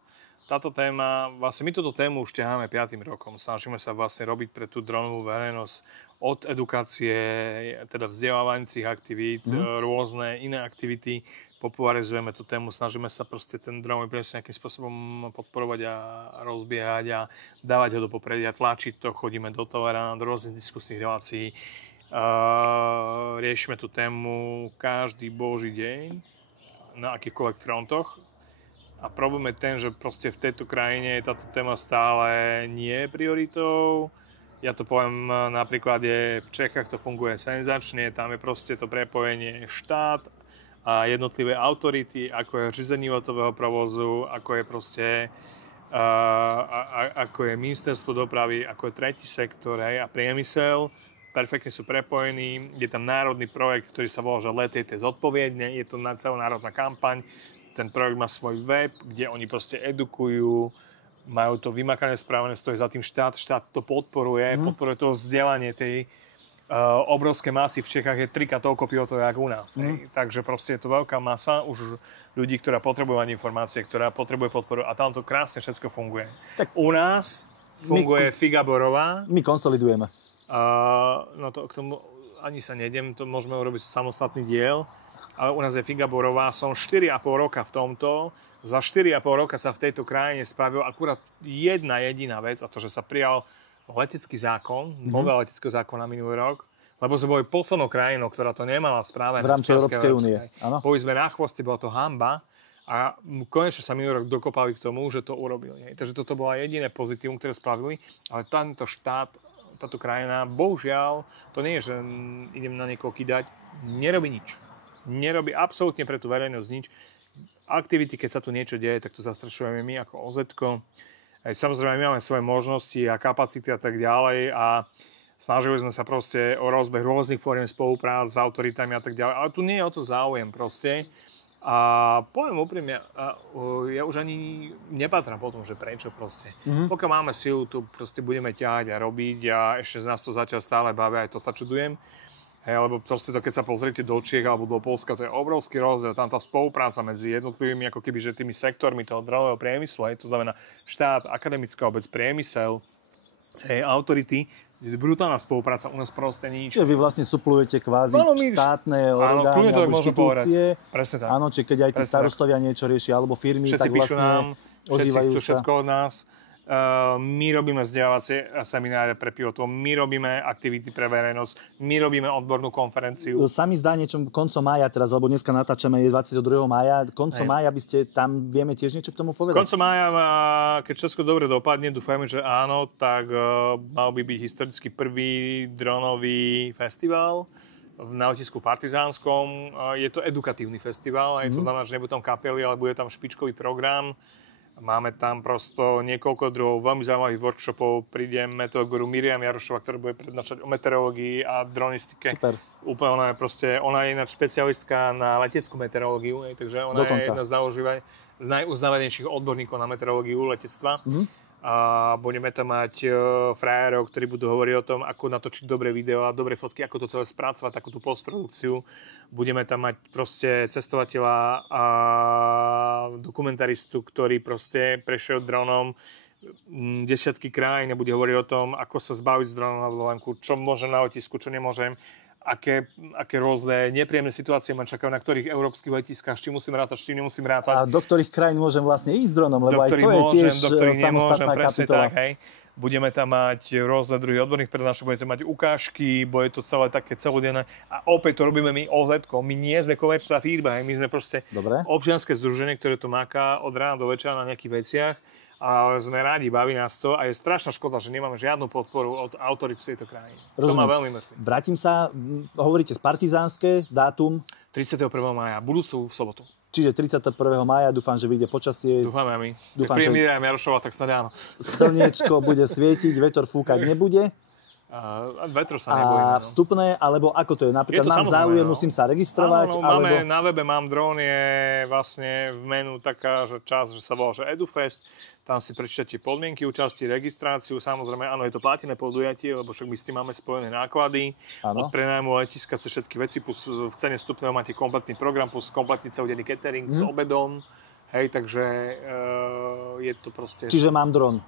Táto téma, vlastne my túto tému už ťaháme 5. rokom. Snažíme sa vlastne robiť pre tú dronovú verejnosť od edukácie, teda vzdelávajúcich aktivít, rôzne iné aktivity. Popularizujeme tú tému, snažíme sa proste ten dronový priemysel nejakým spôsobom podporovať a rozbiehať a dávať ho do popredia, tlačiť to, chodíme do Tolerana, do rôznych diskusných relácií. Riešime tú tému každý boží deň na akýchkoľvek frontoch. A problém je ten, že proste v tejto krajine táto téma stále nie je prioritou. Ja to poviem napríklad, v Čechách to funguje senzačne, tam je proste to prepojenie štát a jednotlivé autority, ako je řízení letového provozu, ako je proste ako je ministerstvo dopravy, ako je tretí sektor, hej, a priemysel. Perfektne sú prepojení. Je tam národný projekt, ktorý sa volá, že letejte zodpovedne. Je to celonárodná kampaň. Ten projekt má svoj web, kde oni proste edukujú, majú to vymakané správne, stojí za tým štát to podporuje to vzdelanie tej obrovské masy. V Čechách je 3-krát toľko pilotov, ako u nás. Takže proste je to veľká masa už ľudí, ktorá potrebuje mať informácie, ktorá potrebuje podporu a tam to krásne všetko funguje. Tak u nás funguje Figa Borová. My konsolidujeme. No to k tomu ani sa nejdem, to môžeme urobiť samostatný diel. Ale u nás je Figa Borová, som 4,5 roka v tomto. Za 4,5 roka sa v tejto krajine spravil akurát jedna jediná vec, a to, že sa prijal letecký zákon, novela leteckého zákona minulý rok, lebo sme boli poslednou krajinou, ktorá to nemala správené v rámci Európskej únie. Boli sme na chvoste, bola to hanba a konečne sa minulý rok dokopali k tomu, že to urobili. Takže toto bola jediné pozitívum, ktoré spravili, ale tento štát, táto krajina, bohužiaľ, to nie je, že idem na niekoho kýdať, nerobí nič. Nerobí absolútne pre tú verejnosť nič. Aktivity, keď sa tu niečo deje, tak to zastrešujeme my ako OZ-ko. Samozrejme, my máme svoje možnosti a kapacity a tak ďalej a snažili sme sa proste o rozbeh rôznych fóriem spoluprác s autoritami a tak ďalej. Ale tu nie je o to záujem proste. A poviem úprimne, ja už ani nepatrám po tom, že prečo proste. Pokiaľ máme silu, tu proste budeme ťahať a robiť a ešte z nás to zatiaľ stále bavia, aj to sa čudujem. Hej, lebo proste to, keď sa pozriete do Čiech alebo do Poľska, to je obrovský rozdiel. Tam tá spolupráca medzi jednotlivými, ako keby, že tými sektormi toho dronového priemyslu, hej, to znamená štát, akademická obec, priemysel, hej, autority, je brutálna spolupráca, u nás proste nič. Čiže vy vlastne suplujete kvázi štátne orgány alebo inštitúcie. Presne tak. Áno, či keď aj tí starostovia niečo riešia, alebo firmy, všetci tak vlastne ozývajú sa. Všetci chcú všetko od nás. My robíme vzdelávacie semináre pre pilotov, my robíme aktivity pre verejnosť, my robíme odbornú konferenciu. Sa mi zdá niečo koncom mája teraz, lebo dneska natáčame je 22. mája. Koncom mája by ste tam, vieme tiež niečo k tomu povedať? Koncom mája, keď všetko dobre dopadne, dúfajme, že áno, tak mal by byť historicky prvý dronový festival na letisku Partizánskom. Je to edukatívny festival, to znamená, že nebudú tam kapely, ale bude tam špičkový program. Máme tam prosto niekoľko druhov veľmi zaujímavých workshopov. Príde meteorológu Miriam Jarošová, ktorá bude prednášať o meteorológii a dronistike. Super. Úplne proste, ona je ináč špecialistka na leteckú meteorológiu, takže ona je jedna z najuznávanejších odborníkov na meteorológiu letectva. A budeme tam mať frajerov, ktorí budú hovoriť o tom, ako natočiť dobré video a dobré fotky, ako to celé spracovať, takú tú postprodukciu. Budeme tam mať proste cestovateľa a dokumentaristu, ktorý proste prešiel dronom desiatky krajín a bude hovoriť o tom, ako sa zbaviť z dronom na dovolenku, čo môžem na letisku, čo nemôžem, aké rôzne nepríjemné situácie ma čakajú, na ktorých európskych letiskách, či musím rátať, či nemusím rátať. A do ktorých krajín môžem vlastne ísť s dronom, lebo aj to je tiež samostatná kapitola. Tak, hej. Budeme tam mať rôzne druhy odborných prednášok, budete mať ukážky, bude to celé také celodenné. A opäť to robíme my OZ-ko. My nie sme komerčná firma, my sme proste občianske združenie, ktoré to máka od rána do večera na nejakých veciach. A sme rádi, baví nás to a je strašná škoda, že nemáme žiadnu podporu od autorit v tejto krajine. To ma veľmi mrzí. Vrátim sa, hovoríte z Partizánske, dátum? 31. mája, budúcu sobotu. Čiže 31. mája, dúfam, že vyjde počasie. Dúfame my. Dúfam, že Miriam Jarošová, tak snad áno. Slniečko bude svietiť, vetor fúkať nebude. A vetru sa nebojíme. A vstupné, alebo ako to je? Napríklad Je to mám záujem, no. musím sa registrovať, alebo... Na webe mám dron, je vlastne v menu taká že časť, že sa volá, že EduFest. Tam si prečítate podmienky účasti, registráciu. Samozrejme, áno, je to platené podujatie, lebo však my s tým máme spojené náklady. Od prenájmu letiska cez všetky veci, plus v cene vstupného máte kompletný program, plus kompletný celodenný catering s obedom. Hej, takže je to proste... Čiže mám dron.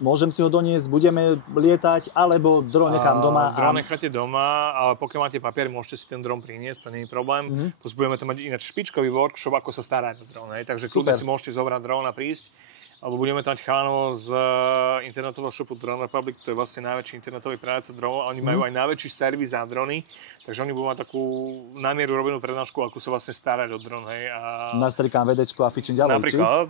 Môžem si ho doniesť, budeme lietať, alebo dron nechám doma? Dron necháte doma, ale pokiaľ máte papier, môžete si ten dron priniesť, to nie je problém. Plus budeme tam mať ináč špičkový workshop, ako sa starať o dron. Takže kľudne si môžete zobrať dron a prísť. Alebo budeme tam mať chalanov z internetového shopu Drone Republic, to je vlastne najväčší internetový predajca dronov a oni majú aj najväčší servis za drony, takže oni budú mať takú namieru robenú prednášku, ako sa vlastne starať o dron. Nastrikám vedečko a fičím ďalej, napríklad,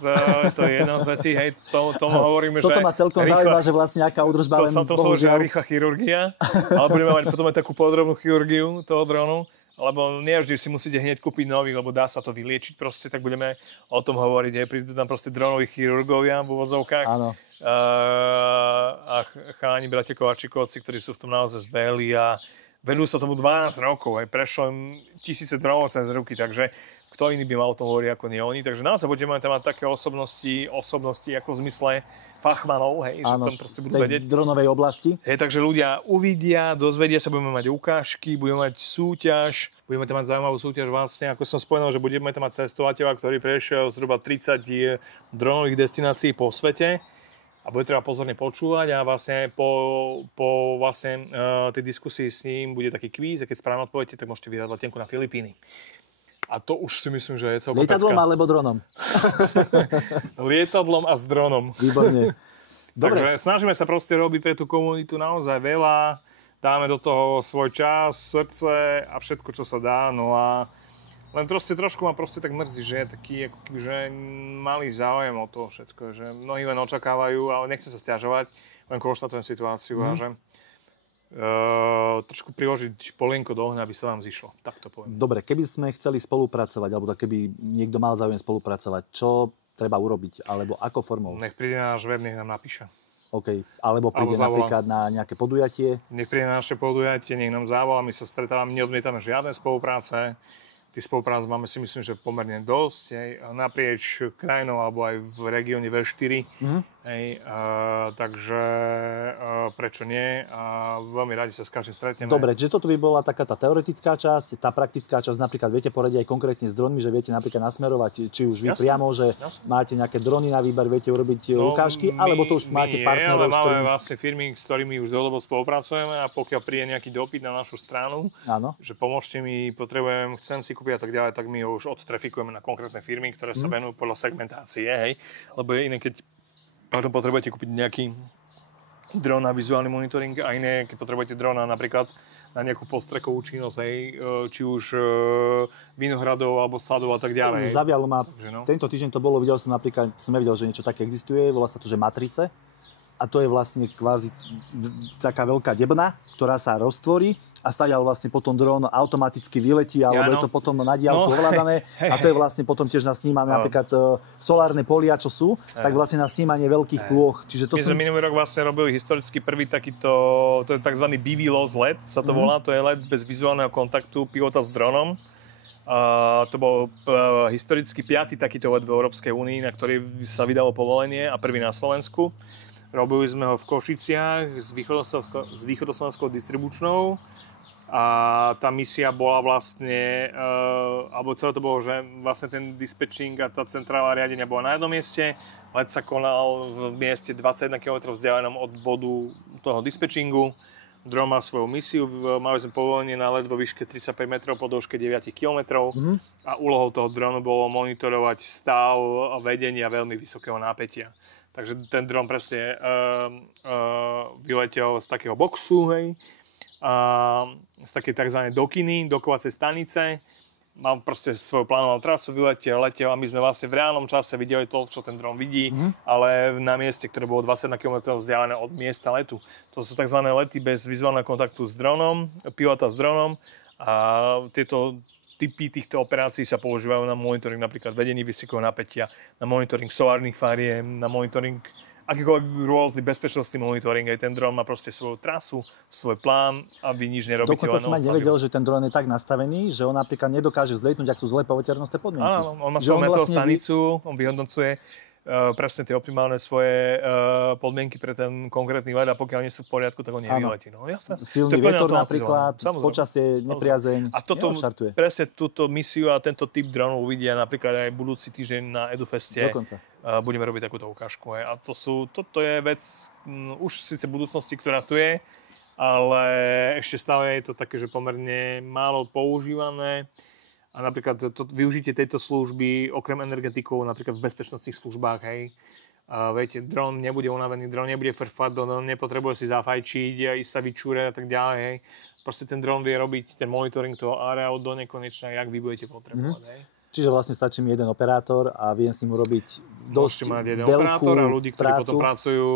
to je jedna z vecí, hej, tomu hovoríme, že... Toto ma celkom zaujíma, že vlastne aká údržba len bohužiaľ. To som že rýchla chirurgia, ale budeme mať potom aj takú podrobnú chirurgiu toho dronu. Lebo nie vždy si musíte hneď kúpiť nový, lebo dá sa to vyliečiť proste, tak budeme o tom hovoriť. Prídu tam proste dronoví chirurgovia v úvodzovkách. Áno. A chalani bratia Kovačikovci, ktorí sú v tom naozaj zbehli a venujú sa tomu 12 rokov. Prešlo im tisíce dronov cez ruky, takže kto iný by mal o tom hovoriť ako nie oni. Takže naozaj budeme tam mať také osobnosti ako v zmysle fachmanov, hej, áno, že tam proste budú vedieť. Z tej dronovej oblasti. Takže ľudia uvidia, dozvedia sa, budeme mať ukážky, budeme mať súťaž, budeme tam mať zaujímavú súťaž vlastne, ako som spomenul, že budeme tam mať cestovateľa, ktorý prešiel zhruba 30 dronových destinácií po svete a bude treba pozorne počúvať a vlastne po tej diskusii s ním bude taký kvíz a keď správne odpoviete, tak môžete vyhrať letenku na Filipíny. A to už si myslím, že je celkom pecka. Lietadlom alebo dronom? Lietadlom a s dronom. Výborne. Takže snažíme sa proste robiť pre tú komunitu naozaj veľa. Dáme do toho svoj čas, srdce a všetko, čo sa dá. No a len proste trošku ma proste tak mrzí, že je taký ako keby, že malý záujem o to všetko. Že mnohí len očakávajú, ale nechcem sa sťažovať, len konštatujem situáciu a že trošku priložiť polienko do ohňa, aby sa vám zišlo. Tak to poviem. Dobre, keby sme chceli spolupracovať, alebo keby niekto mal záujem spolupracovať, čo treba urobiť, alebo ako formou? Nech príde na náš web, nech nám napíše. OK, alebo príde napríklad na nejaké podujatie? Nech príde na naše podujatie, nech nám zavolá, my sa stretávame, neodmietame žiadne spolupráce. Tí spolupráce máme si myslím, že pomerne dosť, naprieč krajinou alebo aj v regióne V4. Takže prečo nie? A veľmi radi sa s každým stretneme. Dobre, že toto by bola taká tá teoretická časť, tá praktická časť napríklad viete poradiť aj konkrétne s dronmi, že viete napríklad nasmerovať, či už vy priamo, že máte nejaké drony na výber, viete urobiť ukážky, alebo to už máte partnerov, máme vlastne firmy, s ktorými už dlhodobo spolupracujeme a pokiaľ príde nejaký dopyt na našu stranu, že pomôžte mi, chcem si kúpiť a tak ďalej, tak my ho už odtrafikujeme na konkrétne firmy, ktoré sa venujú podľa segmentácie, hej. Lebo je iné, keď potrebujete kúpiť nejaký dron na vizuálny monitoring a iné, keď potrebujete drona napríklad na nejakú postrekovú činnosť, hej, či už vinohradov alebo sadov a tak ďalej. Zavialo ma, tento týždeň to bolo, som nevedel, že niečo také existuje, volá sa to, že Matrice. A to je vlastne kvázi taká veľká debna, ktorá sa roztvorí a stadiaľ vlastne potom dron automaticky vyletí, alebo je to potom na diaľku ovládané. A to je vlastne potom tiež na snímanie napríklad solárne polia, čo sú, tak vlastne na snímanie veľkých plôch. Čiže to my sme minulý rok vlastne robili historicky prvý takýto, to je tzv. BVLOS LED, sa to volá, to je LED bez vizuálneho kontaktu pilota s dronom. To bol historicky 5. takýto LED v Európskej únii, na ktorý sa vydalo povolenie a prvý na Slovensku. Robili sme ho v Košiciach s východoslovenskou distribučnou a tá misia bola vlastne, alebo celé to bolo, že vlastne ten dispečing a tá centrála riadenia bola na jednom mieste, let sa konal v mieste 21 km vzdialenom od bodu toho dispečingu. Dron mal svoju misiu, mali sme povolenie na let vo výške 35 metrov po dĺžke 9 km a úlohou toho dronu bolo monitorovať stav vedenia veľmi vysokého napätia. Takže ten dron presne vyletel z takého boxu, hej, z takej tzv. Dokovacej stanice. Mal proste svoju plánovanú trasu, letel a my sme vlastne v reálnom čase videli to, čo ten dron vidí, ale na mieste, ktoré bolo 21 km vzdialené od miesta letu. To sú tzv. Lety bez vizuálneho kontaktu s dronom, pilota s dronom a tieto typy týchto operácií sa používajú na monitoring napríklad vedení vysokého napätia, na monitoring solárnych fariem, na monitoring akýkoľvek rôzny bezpečnostný monitoring, aj ten dron má proste svoju trasu, svoj plán a vy nič nerobíte. Dokonca som aj nevedel, že ten dron je tak nastavený, že on napríklad nedokáže zlietnúť, ak sú zlé poveternostné podmienky. Áno, on má svoju meteostanicu, on vyhodnocuje presne tie optimálne svoje podmienky pre ten konkrétny let a pokiaľ nie sú v poriadku, tak on nevyletí. No, jasné. Silný vietor napríklad, počasie, nepriazeň, a toto, presne túto misiu a tento typ dronov uvidia napríklad aj budúci týždeň na EduFeste. Dokonca. Budeme robiť takúto ukážku. A toto je vec už síce budúcnosti, ktorá tu je, ale ešte stále je to také, že pomerne málo používané. A napríklad využitie tejto služby, okrem energetikov, napríklad v bezpečnostných službách, hej. Viete, dron nebude unavený, dron nebude frfať, dron nepotrebuje si zafajčiť, ísť sa vyčúrať a tak ďalej, hej. Proste ten dron vie robiť ten monitoring toho areálu do nekonečna, jak vy budete potrebovať, hej. Čiže vlastne stačí mi jeden operátor a viem s ním urobiť dosť mať jeden veľkú operátor a ľudí, ktorí prácu. potom pracujú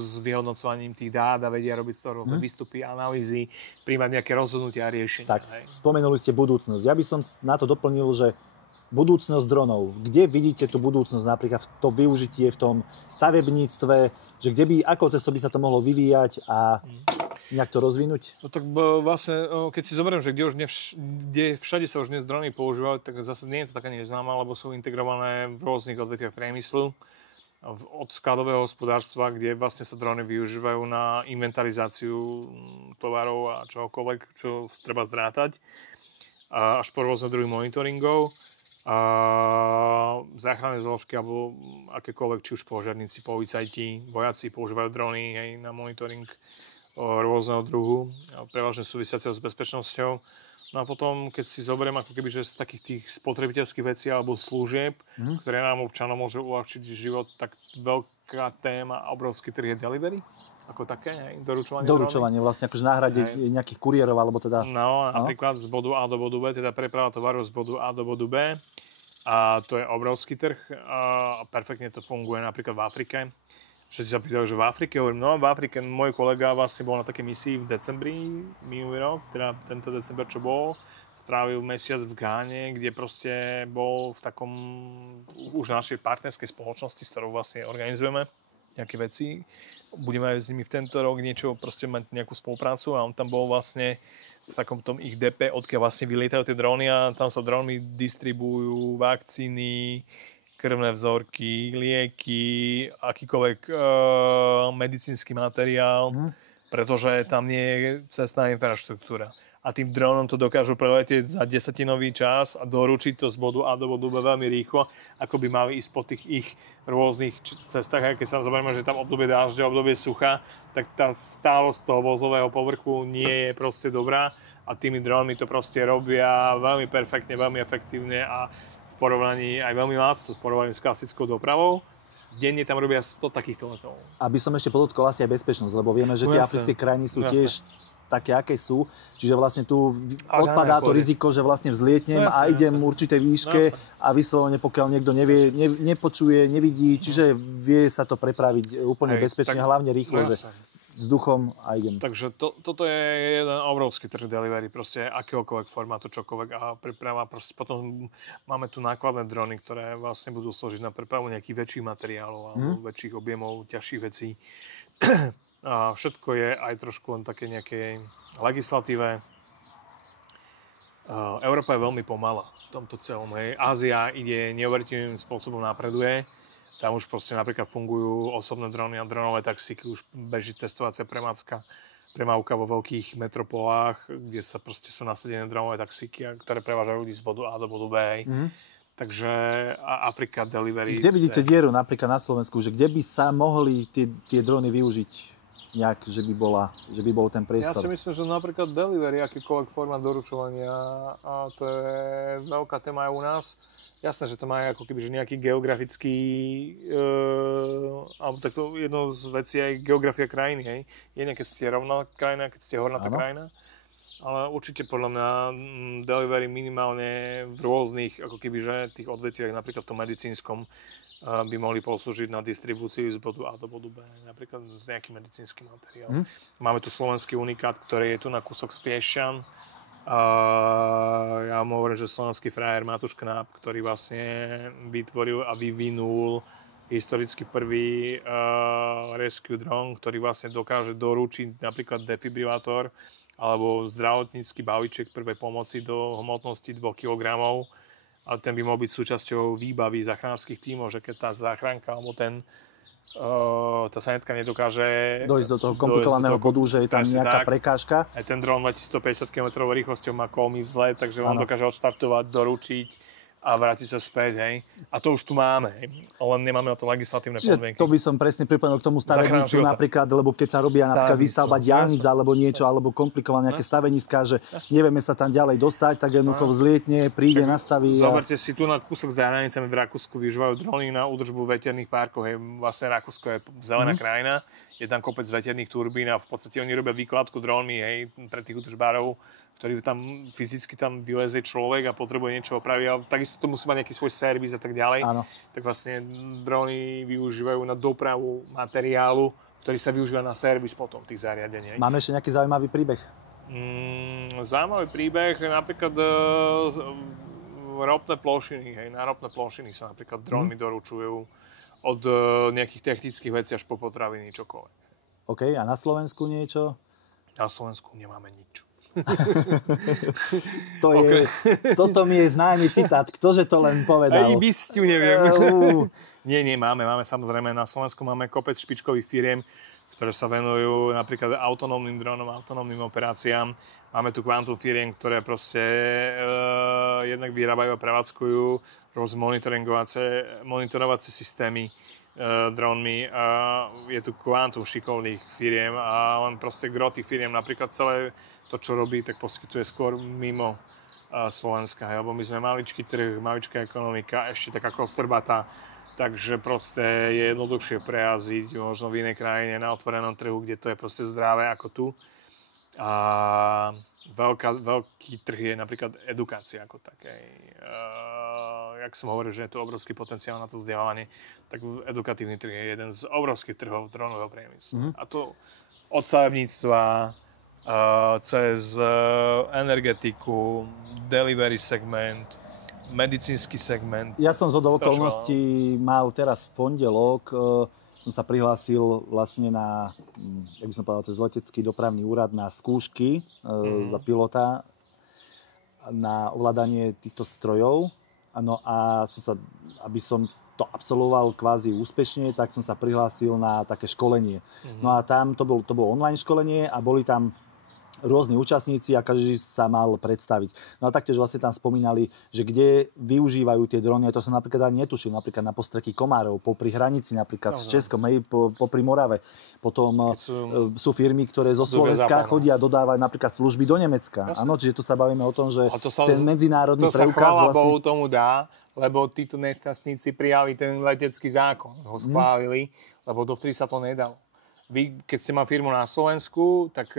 s vyhodnocovaním tých dát a vedia robiť z toho rôzne výstupy, analýzy, príjmať nejaké rozhodnutia a riešenia. Tak, spomenuli ste budúcnosť. Ja by som na to doplnil, že budúcnosť dronov. Kde vidíte tú budúcnosť napríklad v to využitie v tom stavebníctve, že kde by, ako cestou by sa to mohlo vyvíjať a nejak to rozvinúť? No tak vlastne, keď si zoberiem, že kde všade sa už dnes drony používajú, tak zase nie je to taká neznáma, lebo sú integrované v rôznych odvetviach priemyslu, od skladového hospodárstva, kde vlastne sa drony využívajú na inventarizáciu tovarov a čohokoľvek, čo treba zrátať, až po rôzne druhy monitoringov. A záchranné zložky alebo akékoľvek, či už požiarníci, policajti, vojaci používajú drony, hej, na monitoring rôzneho druhu, prevažne súvisiaceho s bezpečnosťou. No a potom, keď si zoberiem ako keby, že z takých tých spotrebiteľských vecí alebo služieb, ktoré nám občanom môžu uľahčiť život, tak veľká téma a obrovský trh je delivery. Ako také, hej, doručovanie. Doručovanie vlastne, akože náhrade nejakých kuriérov, alebo teda... No, napríklad z bodu A do bodu B, teda preprava tovaru z bodu A do bodu B. A to je obrovský trh a perfektne to funguje napríklad v Afrike. Všetci sa pýtajú, že v Afrike, hovorím, no v Afrike môj kolega vlastne bol na takej misii v decembri minulý rok, teda tento december, čo bol, strávil mesiac v Gáne, kde proste bol v takom už našej partnerskej spoločnosti, s ktorou vlastne organizujeme nejaké veci. Budeme aj s nimi v tento rok niečo, proste mať nejakú spoluprácu a on tam bol vlastne v takom tom ich DP, odkiaľ vlastne vylietajú tie dróny a tam sa drónmi distribujú vakcíny, krvné vzorky, lieky, akýkoľvek medicínsky materiál, pretože tam nie je cestná infraštruktúra. A tým dronom to dokážu preletieť za 10-tinový čas a doručiť to z bodu A do bodu B veľmi rýchlo, ako by mali ísť po tých ich rôznych cestách. A keď sa zoberieme, že tam obdobie dážďa, obdobie sucha, tak tá stálosť toho vozového povrchu nie je proste dobrá a tými dronmi to proste robia veľmi perfektne, veľmi efektívne a v porovnaní aj veľmi lacno, v porovnaní s klasickou dopravou. Denne tam robia 100 takýchto letov. Aby som ešte podotkol asi aj bezpečnosť, lebo vieme, že tie africké krajiny sú tiež také, aké sú. Čiže vlastne tu odpadá to riziko, že vlastne vzlietnem a idem v určitej výške a vyslovene, pokiaľ niekto nevie, nepočuje, nevidí, čiže vie sa to prepraviť úplne bezpečne, hlavne rýchlo, že vzduchom a idem. Takže toto je jeden obrovský trh delivery, proste akéhokoľvek formátu, čokoľvek a preprava. Proste potom máme tu nákladné drony, ktoré vlastne budú slúžiť na prepravu nejakých väčších materiálov alebo väčších objemov, ťažších vecí. A všetko je aj trošku len také nejakej legislatíve. Európa je veľmi pomalá v tomto celom. Ázia ide neuveriteľným spôsobom napreduje. Tam už proste napríklad fungujú osobné drony a dronové taxíky, už beží testovacia premávka vo veľkých metropolách, kde sa proste sú nasadené dronové taxíky, ktoré prevážajú ľudí z bodu A do bodu B. Takže Afrika delivery. Kde vidíte dieru napríklad na Slovensku, že kde by sa mohli tie drony využiť? Nejak, že by bol ten priestor. Ja si myslím, že napríklad delivery, akýkoľvek forma doručovania, a to je veľká téma aj u nás. Jasné, že to má ako keby že nejaký geografický, alebo takto jednou z vecí aj geografia krajiny, hej. Je keď ste rovná krajina, keď ste hornatá krajina. Ale určite podľa mňa delivery minimálne v rôznych, ako keby že tých odvetviach, napríklad v tom medicínskom, by mohli poslúžiť na distribúciu z bodu A do bodu B, napríklad s nejakým medicínskym materiálom. Máme tu slovenský unikát, ktorý je tu na kúsok z Piešťan. Ja mu hovorím, že slovenský frajer Matúš Knáp, ktorý vlastne vytvoril a vyvinul historicky prvý rescue dron, ktorý vlastne dokáže doručiť napríklad defibrilátor alebo zdravotnícky balíček prvej pomoci do hmotnosti 2 kg. A ten by mal byť súčasťou výbavy záchranárskych tímov, že keď tá záchranka alebo tá sanitka nedokáže dojsť do toho komplikovaného bodu, že je tam nejaká prekážka. Aj ten dron letí 150 km rýchlosťou, má kolmý vzlet, takže on dokáže odštartovať, doručiť a vrátiť sa späť, hej. A to už tu máme, hej. Len nemáme o to legislatívne podmienky. To by som presne pripomenul k tomu stavebnicu napríklad, lebo keď sa robia napríklad výstavba diaľnic alebo niečo, alebo komplikované nejaké staveniská, že nevieme sa tam ďalej dostať, tak jednoducho vzlietne, príde, nastaví. Zoberte si tu na kúsok za hranicami v Rakúsku, využívajú drony na údržbu veterných parkov, hej. Vlastne Rakúsko je zelená krajina, je tam kopec veterných turbín a v podstate oni robia výkladku dronmi, hej, pre tých údržbárov, ktorý tam fyzicky tam vyleze človek a potrebuje niečo opraviť, ale takisto to musí mať nejaký svoj servis a tak ďalej. Áno. Tak vlastne drony využívajú na dopravu materiálu, ktorý sa využíva na servis potom tých zariadení. Máme ešte nejaký zaujímavý príbeh? Zaujímavý príbeh, napríklad ropné plošiny. Hej. Na ropné plošiny sa napríklad dronmi doručujú od nejakých technických vecí až po potraviny, čokoľvek. OK, a na Slovensku niečo? Na Slovensku nemáme nič. Toto mi je známy citát. Ktože to len povedal? Aj bysťu neviem. Nie, máme samozrejme. Na Slovensku máme kopec špičkových firiem, ktoré sa venujú napríklad autonómnym dronom, autonómnym operáciám. Máme tu kvantum firiem, ktoré proste jednak vyrábajú a prevádzkujú rôzne monitorovacie systémy dronmi. Je tu kvantum šikovných firiem a len proste gro tých firiem, napríklad celé to, čo robí, tak poskytuje skôr mimo Slovenska. Lebo my sme maličký trh, maličká ekonomika, ešte taká kostrbatá, takže proste je jednoduchšie prejazdiť možno v inej krajine na otvorenom trhu, kde to je proste zdravé ako tu. A veľký trh je napríklad edukácia ako také. Jak som hovoril, že je tu obrovský potenciál na to vzdelávanie, tak edukatívny trh je jeden z obrovských trhov dronového priemyslu. A to od stavebníctva cez energetiku, delivery segment, medicínsky segment. Ja som zhodou okolností mal teraz v pondelok, som sa prihlásil vlastne na, jak by som povedal, cez letecký dopravný úrad na skúšky za pilota na ovládanie týchto strojov. No a aby som to absolvoval kvázi úspešne, tak som sa prihlásil na také školenie. No a tam to bolo online školenie a boli tam rôzni účastníci a každý sa mal predstaviť. No a taktiež vlastne tam spomínali, že kde využívajú tie drony, to som napríklad ani netušil, napríklad na postreky Komárov, popri hranici napríklad s Českom, popri Morave. Potom sú firmy, ktoré zo Slovenska chodia dodávať napríklad služby do Nemecka. Áno, čiže tu sa bavíme o tom, že ten medzinárodný preukaz vlastne... To sa chvála Bohu tomu dá, lebo títo nešťastníci prijali ten letecký zákon, ho schválili, lebo dovtedy sa to nedalo. Vy, keď ste mali firmu na Slovensku, tak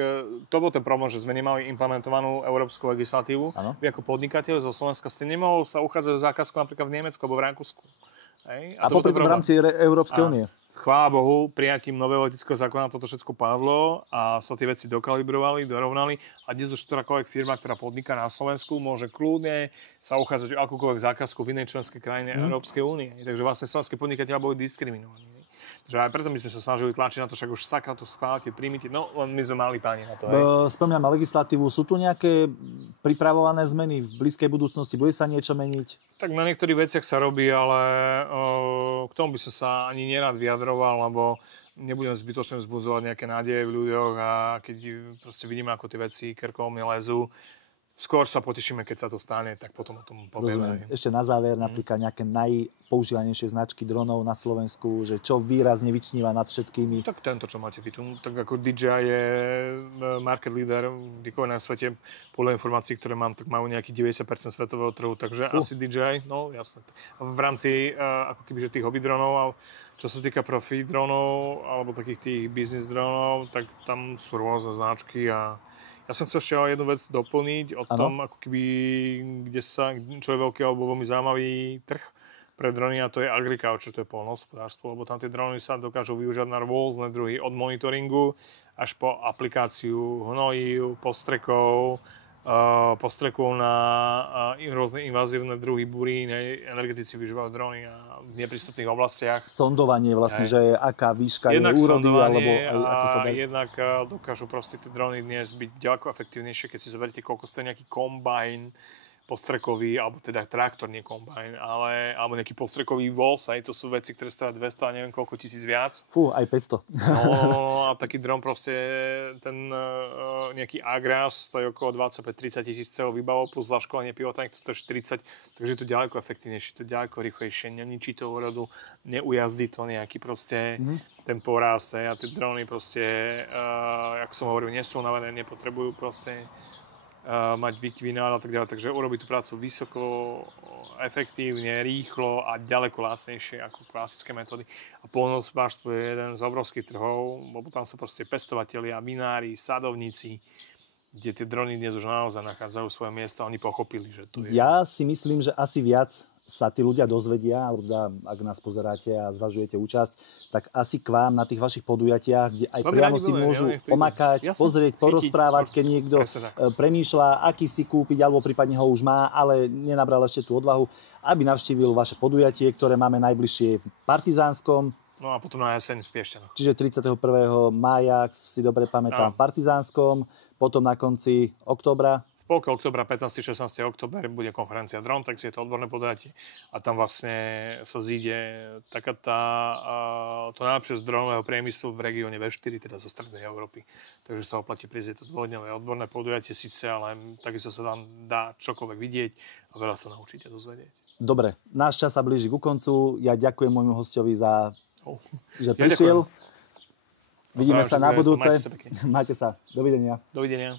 to bol ten problém, že sme nemali implementovanú európsku legislatívu. Ano. Vy ako podnikateľ zo Slovenska ste nemohol sa uchádzať o zákazku napríklad v Nemecku alebo v Rakúsku. A popri tom v rámci Európskej únie. Chvála Bohu, prijatím nového leteckého zákona toto všetko padlo a sa tie veci dokalibrovali, dorovnali a dnes už ktorákoľvek firma, ktorá podniká na Slovensku, môže kľudne sa uchádzať o akúkoľvek zákazku v inej členskej krajine Európskej únie. Takže vlastne slovenskí podnikatelia boli diskriminovaní. Že aj preto my sme sa snažili tlačiť na to, však už sakra to schválite, príjmite, no len my sme mali páni na to. Spomínam legislatívu, sú tu nejaké pripravované zmeny v blízkej budúcnosti, bude sa niečo meniť? Tak na niektorých veciach sa robí, ale k tomu by som sa ani nerád vyjadroval, lebo nebudem zbytočne vzbudzovať nejaké nádeje v ľuďoch a keď proste vidíme, ako tie veci krkom lezú, skôr sa potešíme, keď sa to stane, tak potom o tom povieme. Ešte na záver napríklad nejaké najpoužívanejšie značky dronov na Slovensku, že čo výrazne vyčníva nad všetkými? Tak tento, čo máte vy tu. Tak ako DJI je market leader na svete. Podľa informácií, ktoré mám, tak majú nejaký 90% svetového trhu, takže asi DJI, no jasné. V rámci ako keby, že tých hobby dronov, a čo sa týka profi dronov alebo takých tých business dronov, tak tam sú rôzne značky a ja som chcel ešte jednu vec doplniť o tom, ako keby, čo je veľký alebo veľmi zaujímavý trh pre drony, a to je agriculture, to je poľnohospodárstvo, lebo tam tie drony sa dokážu využívať na rôzne druhy, od monitoringu až po aplikáciu hnojív, postrekov, postrekov na rôzne invazívne druhy burín, energetici využívajú drony v neprístupných oblastiach. Sondovanie vlastne, že aká výška jednak je úrody, alebo ako sa dá... jednak dokážu proste tie drony dnes byť ďaleko efektívnejšie, keď si zoberiete, koľko stojí nejaký kombajn postrekový, alebo teda traktor, nie kombajn, alebo nejaký postrekový voz, aj to sú veci, ktoré stojí 200 a neviem koľko tisíc viac. Fú, aj 500. No a taký dron proste, ten nejaký Agras stojí okolo 25-30 tisíc celou výbavou plus zaškolenie pilota, to je 40, takže je to ďaleko efektívnejšie, to je ďaleko rýchlejšie, neničí to úrodu, neujazdí to nejaký proste ten porast, a tie drony proste, ako som hovoril, nie sú unavené, nepotrebujú proste mať vynálad a tak ďalej, takže urobiť tú prácu vysoko, efektívne, rýchlo a ďaleko lacnejšie ako klasické metódy. A poľnohospodárstvo je jeden z obrovských trhov, lebo tam sú proste pestovatelia, vinári, sadovníci, kde tie drony dnes už naozaj nachádzajú svoje miesto a oni pochopili, že to je... Ja si myslím, že asi viac sa tí ľudia dozvedia, alebo ak nás pozeráte a zvažujete účasť, tak asi k vám na tých vašich podujatiach, kde aj priamo si môžu omakať, pozrieť, porozprávať, keď niekto premýšľa, aký si kúpiť, alebo prípadne ho už má, ale nenabral ešte tú odvahu, aby navštívil vaše podujatie, ktoré máme najbližšie v Partizánskom. No a potom na jeseň v Piešťanoch. Čiže 31. mája, ak si dobre pamätám, v Partizánskom, potom na konci októbra. V polke októbra, 15. 16. október bude konferencia Dron, tak si je to odborné podujatie a tam vlastne sa zíde taká to najlepšie z dronového priemyslu v regióne V4, teda zo strednej Európy. Takže sa oplatí prísť, je to dôvodňové odborné podujatie síce, ale takisto sa tam dá čokoľvek vidieť a veľa sa naučiť a dozvedieť. Dobre, náš čas sa blíži ku koncu. Ja ďakujem môjmu hostovi za, že prišiel. Vidíme sa na budúce. Majte sa. Dovidenia. Dovidenia.